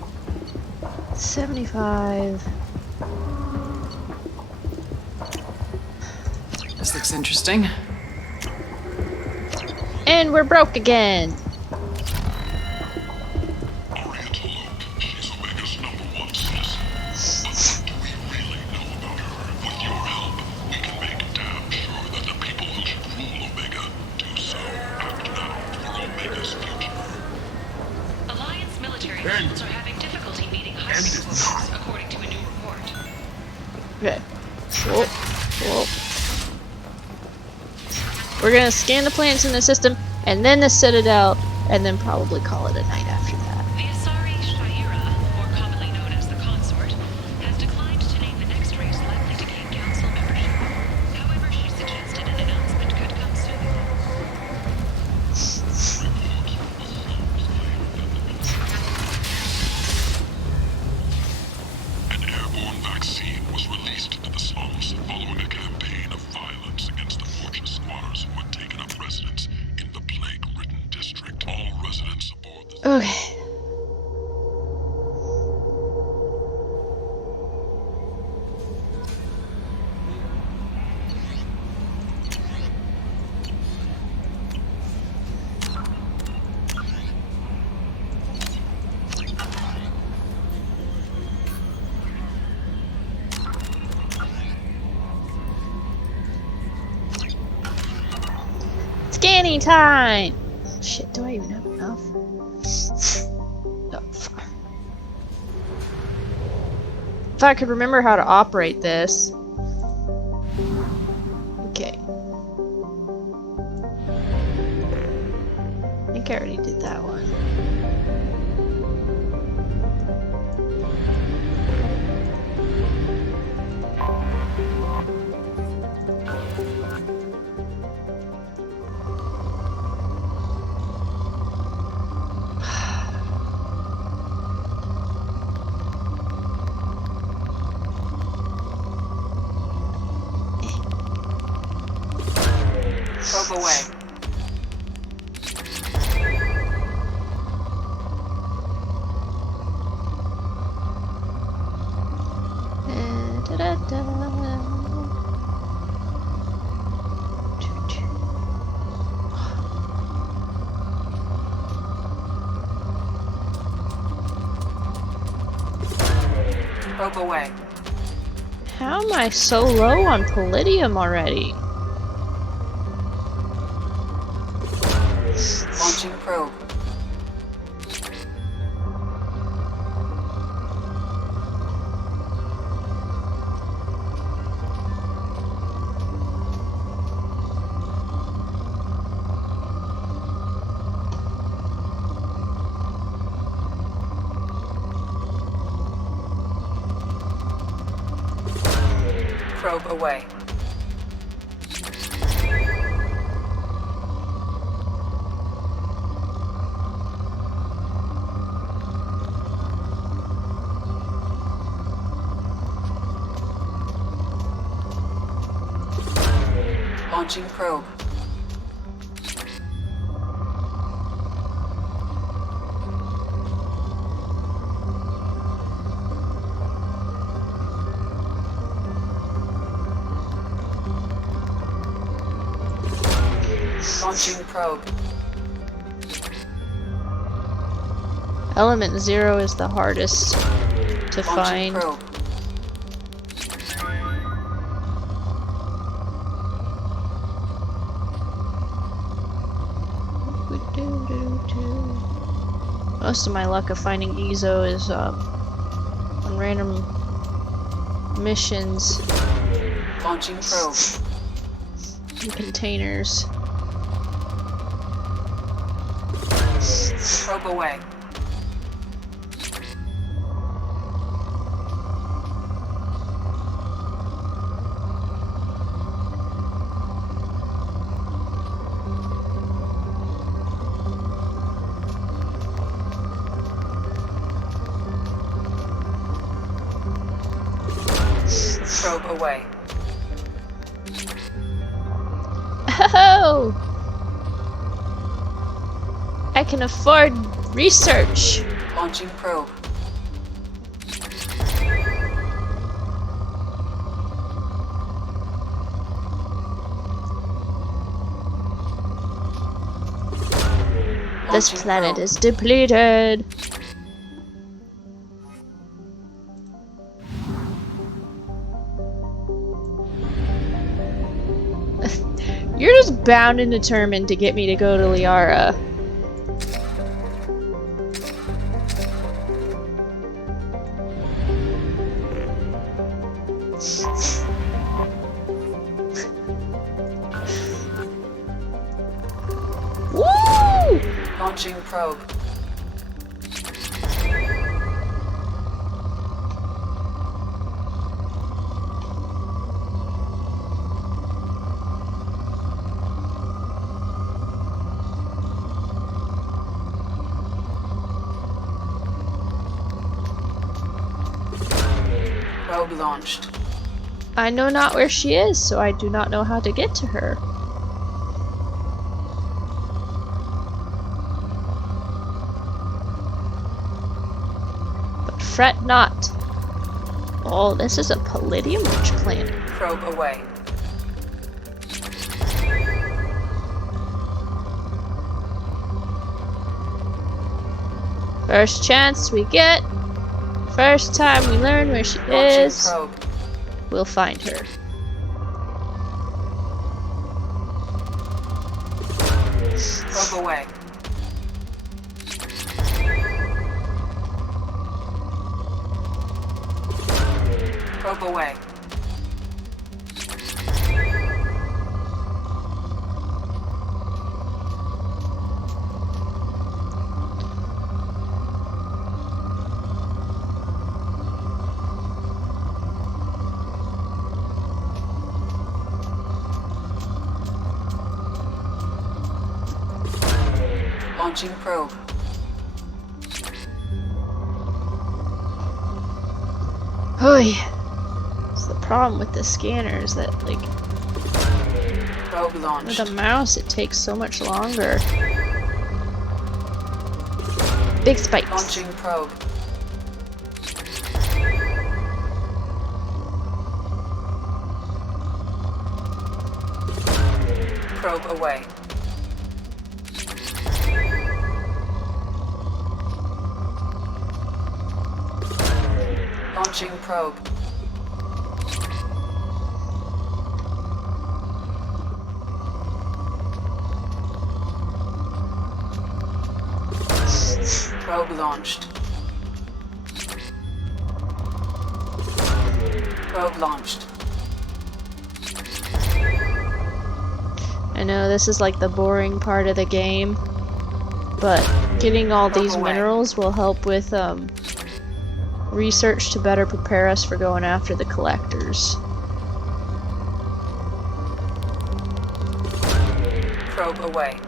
75. This looks interesting. And we're broke again. Whoa. Whoa. We're gonna scan the planets in the system, and then the Citadel, and then probably call it a night after that. The Asari Shaira, more commonly known as the Consort, has declined to name the next race likely to gain council membership. However, she suggested an announcement could come soon. An airborne vaccine was released into the slums following a campaign of violence against the fortune squatters who had taken up residence in the plague-ridden district. All residents aboard the... Okay. Scanning time! Shit, do I even have enough? Oh, fuck. If I could remember how to operate this. Okay. I think I already did that one. Probe away. Probe away. How am I so low on palladium already? Launching probe. Probe away. Launching probe. Launching probe. Element 0 is the hardest to Launching find. probe. Most of my luck of finding Ezo is on random missions Launching probe. and containers. Probe away. Probe away. Oh! I can afford research. Launching probe. This planet is depleted. You're just bound and determined to get me to go to Liara. Launching probe. Probe launched. I know not where she is, so I do not know how to get to her. But fret not. Oh, this is a palladium-rich planet. Probe away. First chance we get, first time we learn where she is, Probe. we'll find her. Probe away. Probe away. Launching probe. Oy. It's the problem with the scanner is that, like, Probe launched. with a mouse it takes so much longer. Big spikes. Launching probe. Probe away. Launching probe. Probe launched. Probe launched. I know this is like the boring part of the game, but getting all these minerals will help with research to better prepare us for going after the collectors. Probe away.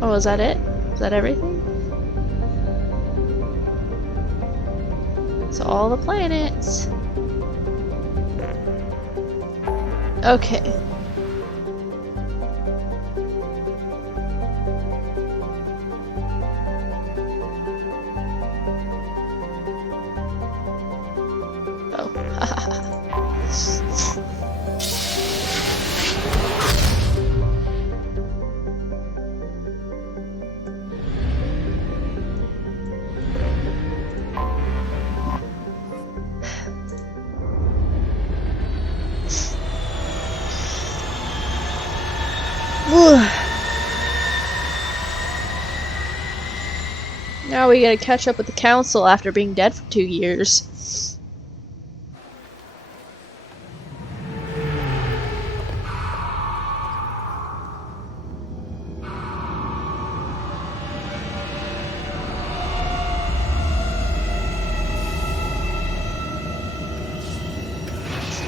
Oh, is that it? Is that everything? So all the planets. Okay. Oh. Now we gotta catch up with the council after being dead for 2 years.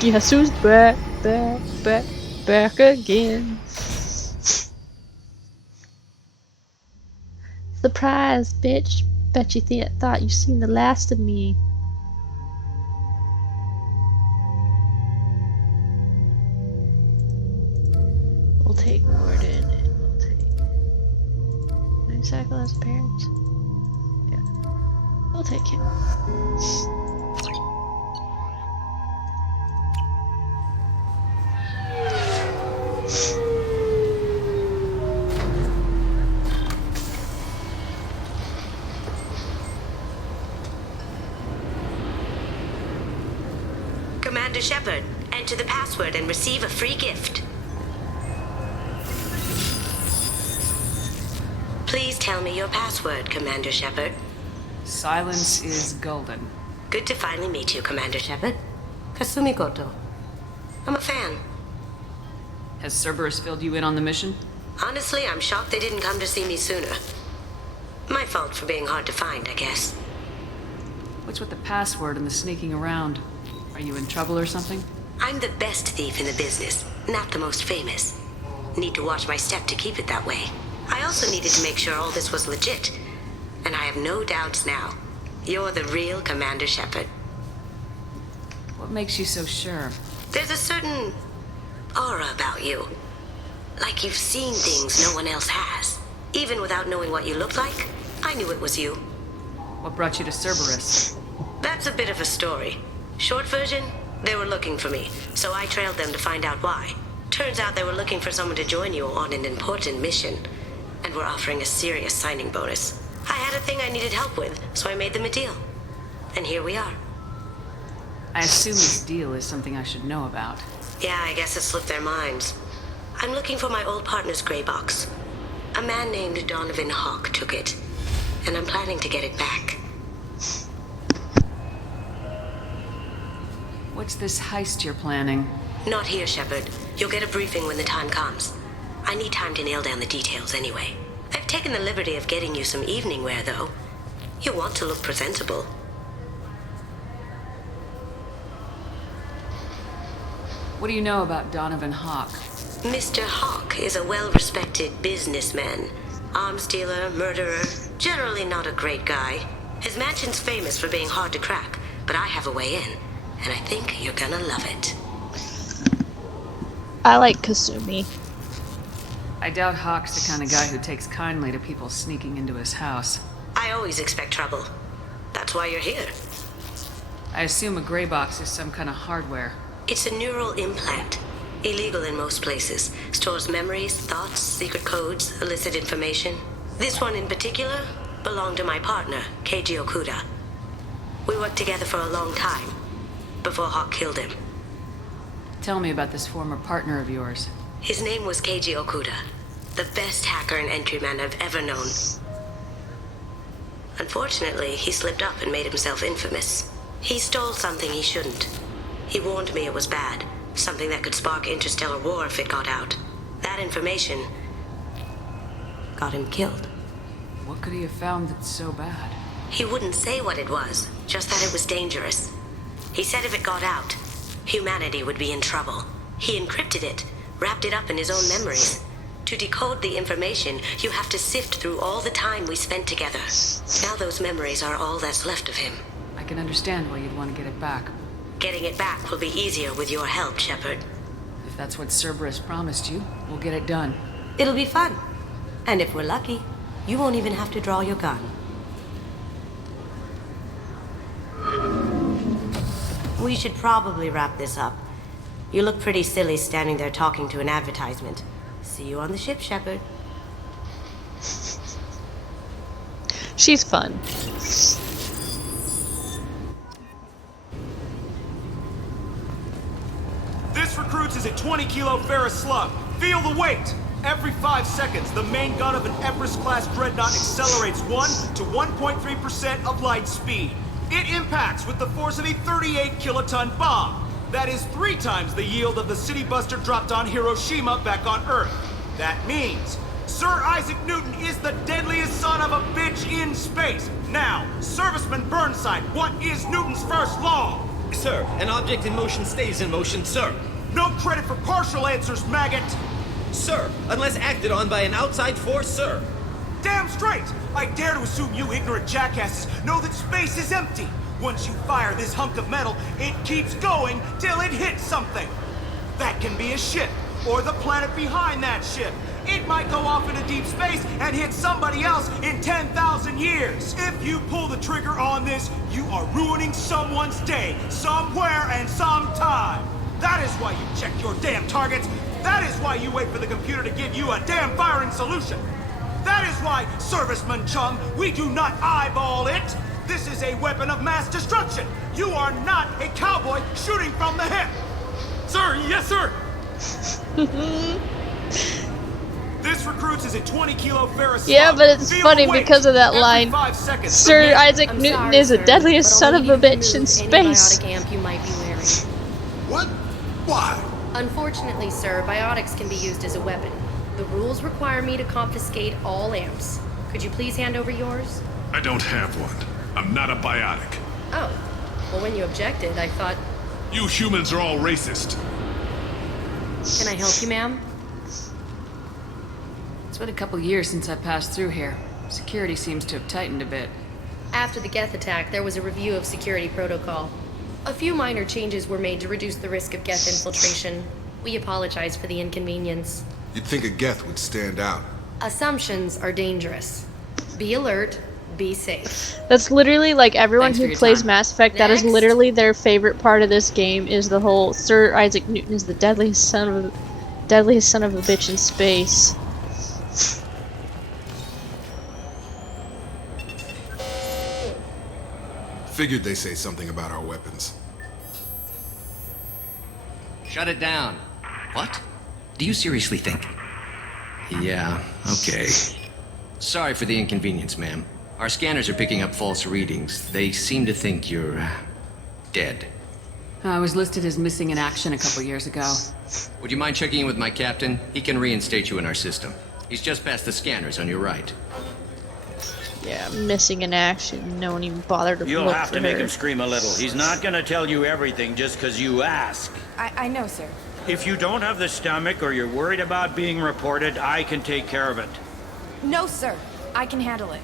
Guess who's back again? Surprise, bitch. Bet you thought you seen the last of me. We'll take Gordon and we'll take... Can I cycle as parents? Yeah. We'll take him. Commander Shepard, enter the password and receive a free gift. Please tell me your password, Commander Shepard. Silence is golden. Good to finally meet you, Commander Shepard. Kasumi Goto. I'm a fan. Has Cerberus filled you in on the mission? Honestly, I'm shocked they didn't come to see me sooner. My fault for being hard to find, I guess. What's with the password and the sneaking around? Are you in trouble or something? I'm the best thief in the business, not the most famous. Need to watch my step to keep it that way. I also needed to make sure all this was legit. And I have no doubts now. You're the real Commander Shepard. What makes you so sure? There's a certain aura about you. Like you've seen things no one else has. Even without knowing what you looked like, I knew it was you. What brought you to Cerberus? That's a bit of a story. Short version, they were looking for me, so I trailed them to find out why. Turns out they were looking for someone to join you on an important mission, and were offering a serious signing bonus. I had a thing I needed help with, so I made them a deal. And here we are. I assume this deal is something I should know about. Yeah, I guess it slipped their minds. I'm looking for my old partner's gray box. A man named Donovan Hawk took it, and I'm planning to get it back. What's this heist you're planning? Not here, Shepard. You'll get a briefing when the time comes. I need time to nail down the details anyway. I've taken the liberty of getting you some evening wear, though. You want to look presentable. What do you know about Donovan Hawk? Mr. Hawk is a well-respected businessman. Arms dealer, murderer, generally not a great guy. His mansion's famous for being hard to crack, but I have a way in, and I think you're gonna love it. I like Kasumi. I doubt Hawk's the kind of guy who takes kindly to people sneaking into his house. I always expect trouble. That's why you're here. I assume a gray box is some kind of hardware. It's a neural implant. Illegal in most places. Stores memories, thoughts, secret codes, illicit information. This one in particular belonged to my partner, Keiji Okuda. We worked together for a long time, before Hawk killed him. Tell me about this former partner of yours. His name was Keiji Okuda, the best hacker and entryman I've ever known. Unfortunately, he slipped up and made himself infamous. He stole something he shouldn't. He warned me it was bad, something that could spark interstellar war if it got out. That information got him killed. What could he have found that's so bad? He wouldn't say what it was, just that it was dangerous. He said if it got out, humanity would be in trouble. He encrypted it, wrapped it up in his own memories. To decode the information, you have to sift through all the time we spent together. Now those memories are all that's left of him. I can understand why you'd want to get it back. Getting it back will be easier with your help, Shepard. If that's what Cerberus promised you, we'll get it done. It'll be fun. And if we're lucky, you won't even have to draw your gun. We should probably wrap this up. You look pretty silly standing there talking to an advertisement. See you on the ship, Shepard. She's fun. This recruits is a 20-kilo ferrous slug. Feel the weight! Every 5 seconds, the main gun of an Everest-class dreadnought accelerates 1 to 1.3% of light speed. It impacts with the force of a 38-kiloton bomb. That is 3 times the yield of the city buster dropped on Hiroshima back on Earth. That means Sir Isaac Newton is the deadliest son of a bitch in space. Now, Serviceman Burnside, what is Newton's first law? Sir, an object in motion stays in motion, sir. No credit for partial answers, maggot! Sir, unless acted on by an outside force, sir. Damn straight! I dare to assume you ignorant jackasses know that space is empty. Once you fire this hunk of metal, it keeps going till it hits something. That can be a ship, or the planet behind that ship. It might go off into deep space and hit somebody else in 10,000 years. If you pull the trigger on this, you are ruining someone's day, somewhere and sometime. That is why you check your damn targets. That is why you wait for the computer to give you a damn firing solution. That is why, Serviceman Chung, we do not eyeball it. This is a weapon of mass destruction. You are not a cowboy shooting from the hip. Sir, yes, sir. This This recruits is a 20 kilo ferrous Yeah, slug. but it's Feel funny the weight. because of that Every line. 5 seconds, Sir again. Isaac Newton is the deadliest son of a bitch in space. Antibiotic amp you might be wearing. What? Why? Unfortunately, sir, biotics can be used as a weapon. The rules require me to confiscate all amps. Could you please hand over yours? I don't have one. I'm not a biotic. Oh. Well, when you objected, I thought... You humans are all racist. Can I help you, ma'am? It's been a couple years since I passed through here. Security seems to have tightened a bit. After the Geth attack, there was a review of security protocol. A few minor changes were made to reduce the risk of Geth infiltration. We apologize for the inconvenience. You'd think a Geth would stand out. Assumptions are dangerous. Be alert, be safe. That's literally like everyone Thanks for who your plays time. Mass Effect. That is Next. literally their favorite part of this game. Is the whole Sir Isaac Newton is the deadliest son of a bitch in space. Figured they say something about our weapons. Shut it down. What? Do you seriously think? Yeah, okay. Sorry for the inconvenience, ma'am. Our scanners are picking up false readings. They seem to think you're... dead. I was listed as missing in action a couple years ago. Would you mind checking in with my captain? He can reinstate you in our system. He's just past the scanners on your right. Yeah, missing in action. No one even bothered to You'll look have for to make her. him scream a little. He's not gonna tell you everything just because you ask. I know, sir. If you don't have the stomach or you're worried about being reported, I can take care of it. No, sir. I can handle it.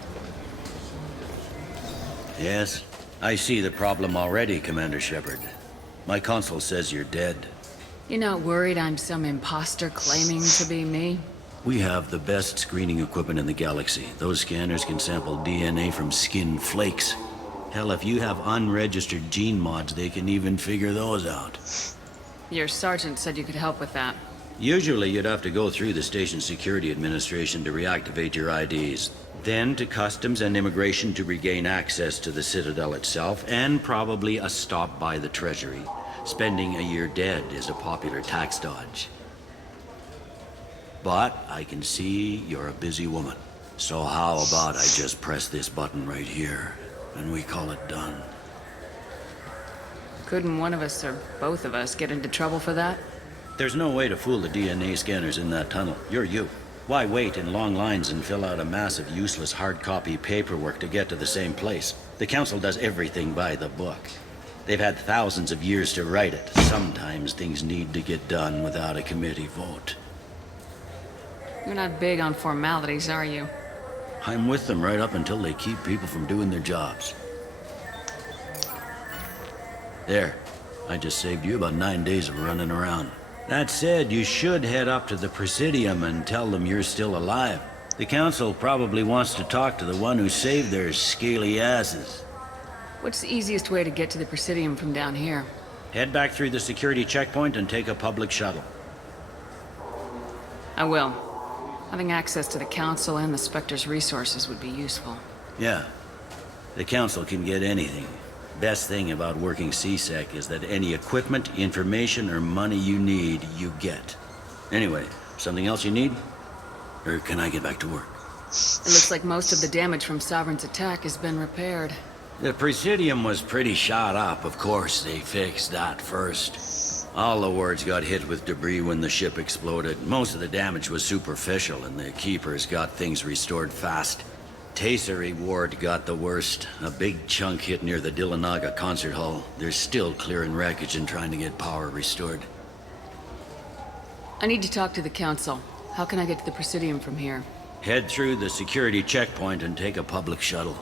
Yes, I see the problem already, Commander Shepard. My console says you're dead. You're not worried I'm some imposter claiming to be me? We have the best screening equipment in the galaxy. Those scanners can sample DNA from skin flakes. Hell, if you have unregistered gene mods, they can even figure those out. Your sergeant said you could help with that. Usually you'd have to go through the station security administration to reactivate your IDs. Then to customs and immigration to regain access to the Citadel itself, and probably a stop by the Treasury. Spending a year dead is a popular tax dodge. But I can see you're a busy woman. So how about I just press this button right here, and we call it done? Couldn't one of us or both of us get into trouble for that? There's no way to fool the DNA scanners in that tunnel. You're you. Why wait in long lines and fill out a massive useless hard copy paperwork to get to the same place? The Council does everything by the book. They've had thousands of years to write it. Sometimes things need to get done without a committee vote. You're not big on formalities, are you? I'm with them right up until they keep people from doing their jobs. There. I just saved you about 9 days of running around. That said, you should head up to the Presidium and tell them you're still alive. The Council probably wants to talk to the one who saved their scaly asses. What's the easiest way to get to the Presidium from down here? Head back through the security checkpoint and take a public shuttle. I will. Having access to the Council and the Spectre's resources would be useful. Yeah. The Council can get anything. Best thing about working CSEC is that any equipment, information, or money you need, you get. Anyway, something else you need? Or can I get back to work? It looks like most of the damage from Sovereign's attack has been repaired. The Presidium was pretty shot up. Of course, they fixed that first. All the wards got hit with debris when the ship exploded. Most of the damage was superficial, and the Keepers got things restored fast. Tasery Ward got the worst. A big chunk hit near the Dillanaga concert hall. They're still clearing wreckage and trying to get power restored. I need to talk to the Council. How can I get to the Presidium from here? Head through the security checkpoint and take a public shuttle.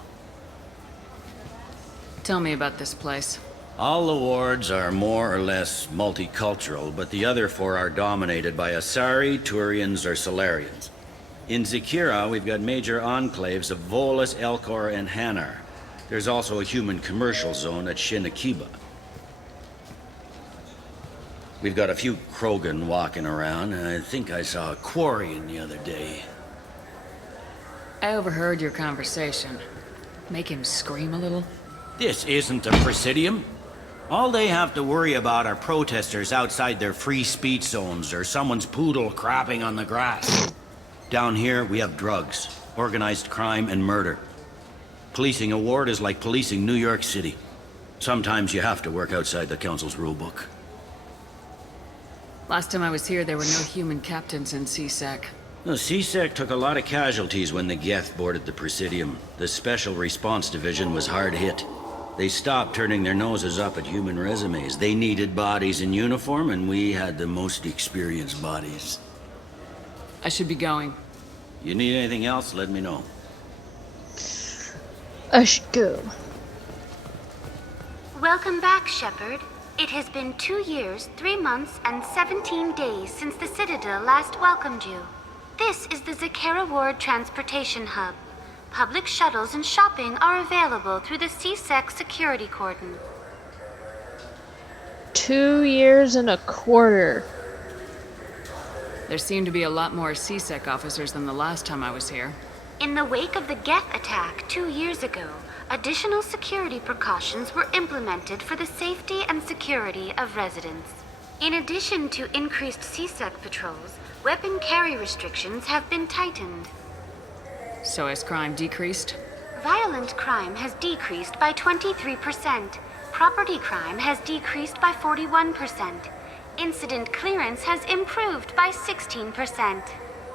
Tell me about this place. All the wards are more or less multicultural, but the other four are dominated by Asari, Turians, or Solarians. In Zakira, we've got major enclaves of Volus, Elcor, and Hanar. There's also a human commercial zone at Shinakiba. We've got a few Krogan walking around, and I think I saw a Quarian the other day. I overheard your conversation. Make him scream a little? This isn't a Presidium. All they have to worry about are protesters outside their free speech zones or someone's poodle crapping on the grass. Down here, we have drugs, organized crime, and murder. Policing a ward is like policing New York City. Sometimes you have to work outside the Council's rulebook. Last time I was here, there were no human captains in CSEC. The CSEC took a lot of casualties when the Geth boarded the Presidium. The Special Response Division was hard hit. They stopped turning their noses up at human resumes. They needed bodies in uniform, and we had the most experienced bodies. I should be going. You need anything else, let me know. I should go. Welcome back, Shepard. It has been 2 years, 3 months, and 17 days since the Citadel last welcomed you. This is the Zakera Ward Transportation Hub. Public shuttles and shopping are available through the CSEC security cordon. 2 years and a quarter. There seem to be a lot more CSEC officers than the last time I was here. In the wake of the Geth attack 2 years ago, additional security precautions were implemented for the safety and security of residents. In addition to increased CSEC patrols, weapon carry restrictions have been tightened. So has crime decreased? Violent crime has decreased by 23%. Property crime has decreased by 41%. Incident clearance has improved by 16%.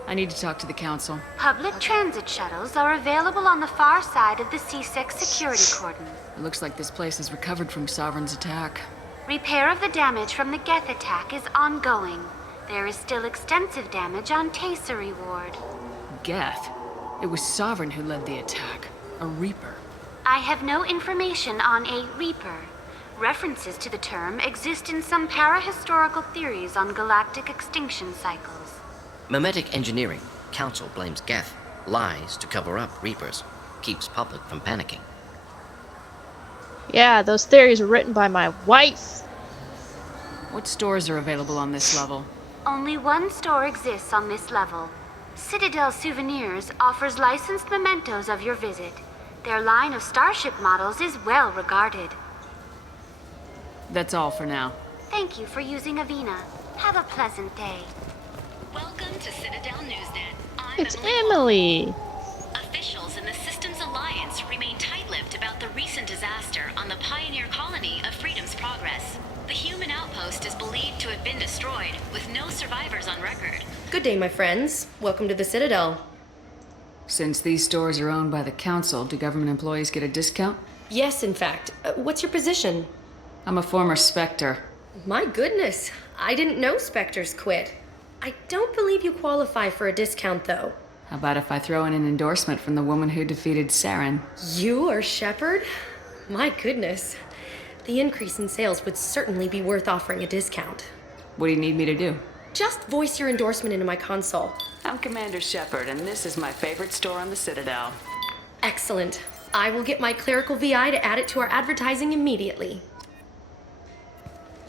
I need to talk to the Council. Public transit shuttles are available on the far side of the CSEC security cordon. It looks like this place has recovered from Sovereign's attack. Repair of the damage from the Geth attack is ongoing. There is still extensive damage on Tasery Ward. Geth? It was Sovereign who led the attack. A Reaper. I have no information on a Reaper. References to the term exist in some parahistorical theories on galactic extinction cycles. Memetic engineering. Council blames Geth. Lies to cover up Reapers. Keeps public from panicking. Yeah, those theories were written by my wife. What stores are available on this level? Only one store exists on this level. Citadel Souvenirs offers licensed mementos of your visit. Their line of starship models is well regarded. That's all for now. Thank you for using Avina. Have a pleasant day. Welcome to Citadel Newsnet. It's Emily. Officials in the Systems Alliance remain tight-lipped about the recent disaster on the pioneer colony of Freedom's Progress. The human outpost is believed to have been destroyed, with no survivors on record. Good day, my friends. Welcome to the Citadel. Since these stores are owned by the Council, do government employees get a discount? Yes, in fact. What's your position? I'm a former Spectre. My goodness. I didn't know Spectres quit. I don't believe you qualify for a discount, though. How about if I throw in an endorsement from the woman who defeated Saren? You are Shepard? My goodness. The increase in sales would certainly be worth offering a discount. What do you need me to do? Just voice your endorsement into my console. I'm Commander Shepard, and this is my favorite store on the Citadel. Excellent. I will get my clerical VI to add it to our advertising immediately.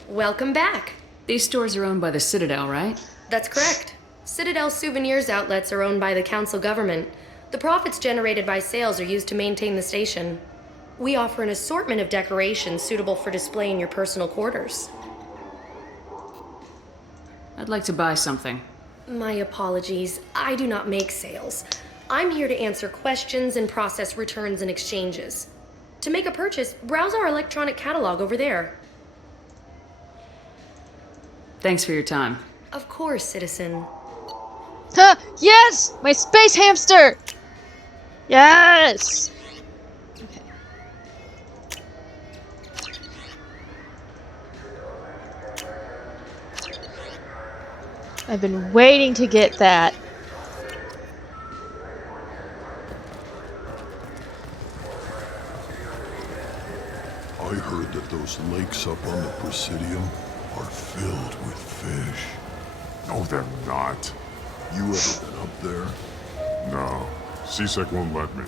Welcome back. These stores are owned by the Citadel, right? That's correct. Citadel Souvenirs outlets are owned by the Council government. The profits generated by sales are used to maintain the station. We offer an assortment of decorations suitable for display in your personal quarters. I'd like to buy something. My apologies. I do not make sales. I'm here to answer questions and process returns and exchanges. To make a purchase, browse our electronic catalog over there. Thanks for your time. Of course, citizen. Huh, yes! My space hamster! Yes! Okay. I've been waiting to get that. I heard that those lakes up on the Presidium are filled with fish. No, they're not. You ever been up there? No. CSEC won't let me.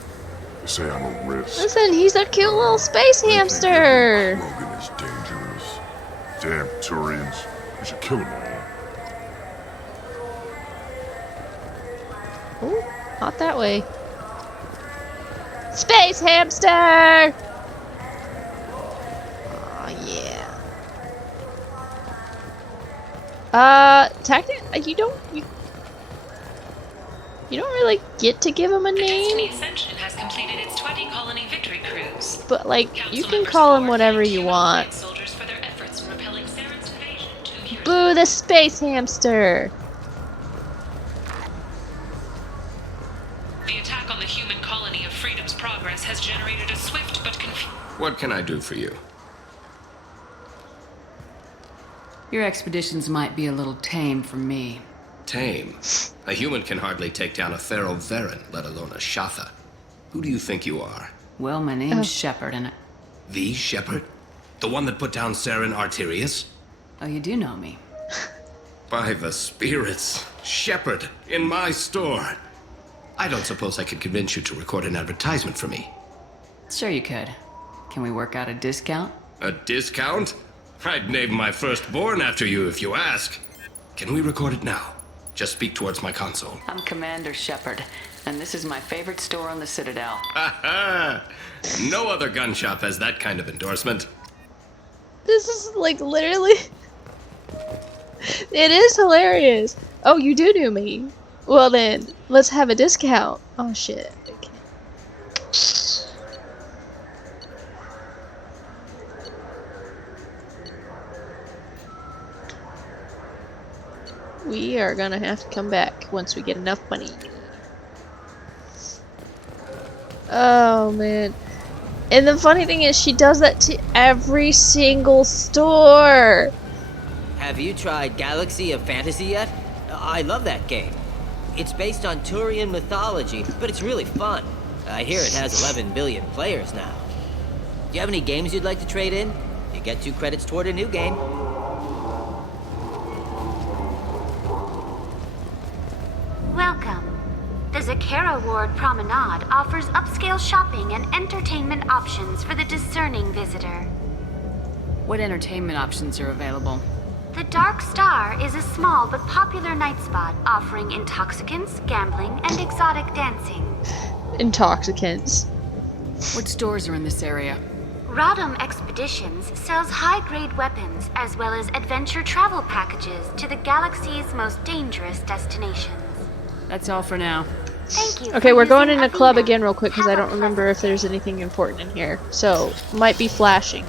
They say I'm a risk. Listen, he's a cute little space hamster. Logan is dangerous. Damn Turians. We should kill them all. Ooh, not that way. Space hamster! Oh, yeah. You don't really get to give him a Destiny name, Ascension has completed its 20 colony victory cruise. but like you can call him whatever you want. Soldiers for their efforts in repelling Saren's invasion 2 years Boo the space hamster! The attack on the human colony of Freedom's Progress has generated a swift but confusing. What can I do for you? Your expeditions might be a little tame for me. Tame. A human can hardly take down a Pharaoh Varen, let alone a Shatha. Who do you think you are? Well, my name's Shepard, and The Shepard? The one that put down Saren Arterius? oh, you do know me. By the spirits. Shepard, in my store. I don't suppose I could convince you to record an advertisement for me. Sure you could. Can we work out a discount? A discount? I'd name my firstborn after you if you ask. Can we record it now? Just speak towards my console. I'm Commander Shepard, and this is my favorite store on the Citadel. Ha ha! No other gun shop has that kind of endorsement. This is like literally. It is hilarious. Oh, you do know me. Well then, let's have a discount. Oh shit. Okay. We are gonna have to come back once we get enough money. Oh man. And the funny thing is she does that to every single store. Have you tried Galaxy of Fantasy yet? I love that game. It's based on Turian mythology, but it's really fun. I hear it has 11 billion players now. Do you have any games you'd like to trade in? You get 2 credits toward a new game. Welcome. The Zakara Ward Promenade offers upscale shopping and entertainment options for the discerning visitor. What entertainment options are available? The Dark Star is a small but popular night spot offering intoxicants, gambling, and exotic dancing. Intoxicants. What stores are in this area? Rodham Expeditions sells high-grade weapons as well as adventure travel packages to the galaxy's most dangerous destinations. That's all for now. Thank you. Okay, we're going in a club again real quick because I don't remember if there's anything important in here. So, might be flashing.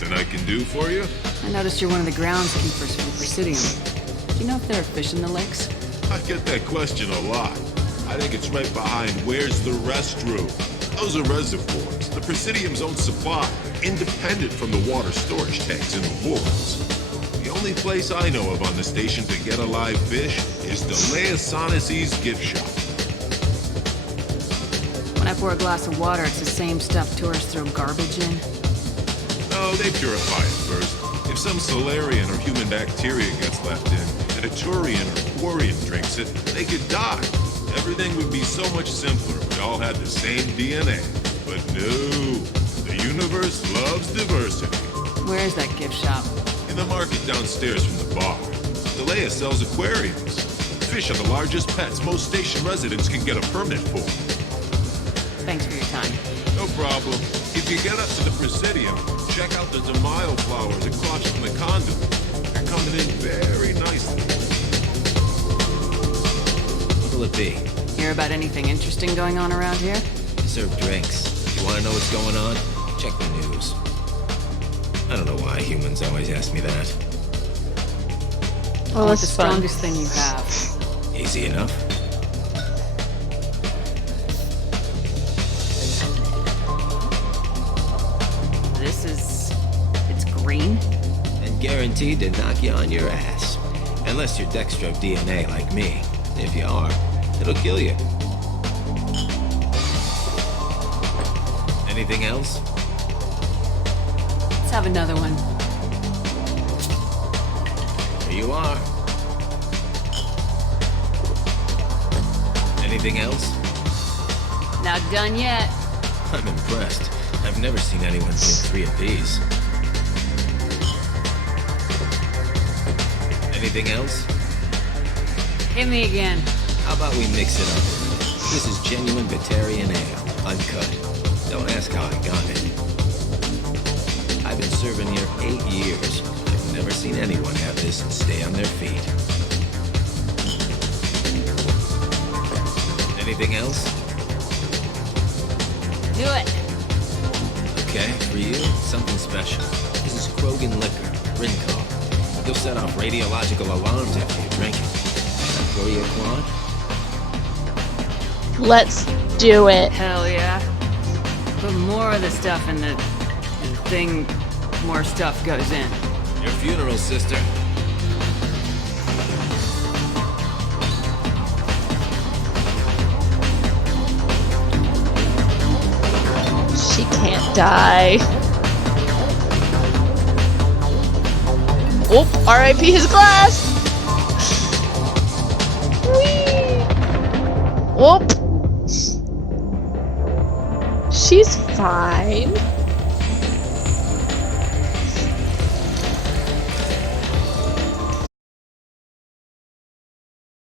That I can do for you? I noticed you're one of the groundskeepers for the Presidium. Do you know if there are fish in the lakes? I get that question a lot. I think it's right behind where's the restroom. Those are reservoirs, the Presidium's own supply, independent from the water storage tanks in the wards. The only place I know of on the station to get a live fish is the Leosanis' gift shop. When I pour a glass of water, it's the same stuff tourists throw garbage in? No, they purify it first. If some Solarian or human bacteria gets left in, and a Turian or Quarian drinks it, they could die. Everything would be so much simpler if we all had the same DNA. But no, the universe loves diversity. Where is that gift shop? In the market downstairs from the bar. Delea sells aquariums. Fish are the largest pets most station residents can get a permit for. Thanks for your time. No problem. If you get up to the Presidium, check out the Demaio flowers across from the conduit. They're coming in very nicely. What'll it be? Hear about anything interesting going on around here? I serve drinks. You want to know what's going on? Check the news. I don't know why humans always ask me that. Well, What's that's the fun. strongest thing you have? Easy enough. It's green? And guaranteed to knock you on your ass. Unless you're Dextro DNA like me. If you are, it'll kill you. Anything else? Let's have another one. Here you are. Anything else? Not done yet. I'm impressed. I've never seen anyone drink 3 of these. Anything else? Hit me again. How about we mix it up? This is genuine Batarian ale, uncut. Don't ask how I got it. serving here 8 years. I've never seen anyone have this and stay on their feet. Anything else? Do it. Okay, for you, something special. This is Krogan liquor, Rinco. You'll set off radiological alarms after you drink it. Throw you a quad? Let's do it. Hell yeah. Put more of the stuff in the thing, more stuff goes in. Your funeral, sister. She can't die. Oh, R.I.P. his glass! Whee! Whoop! She's fine.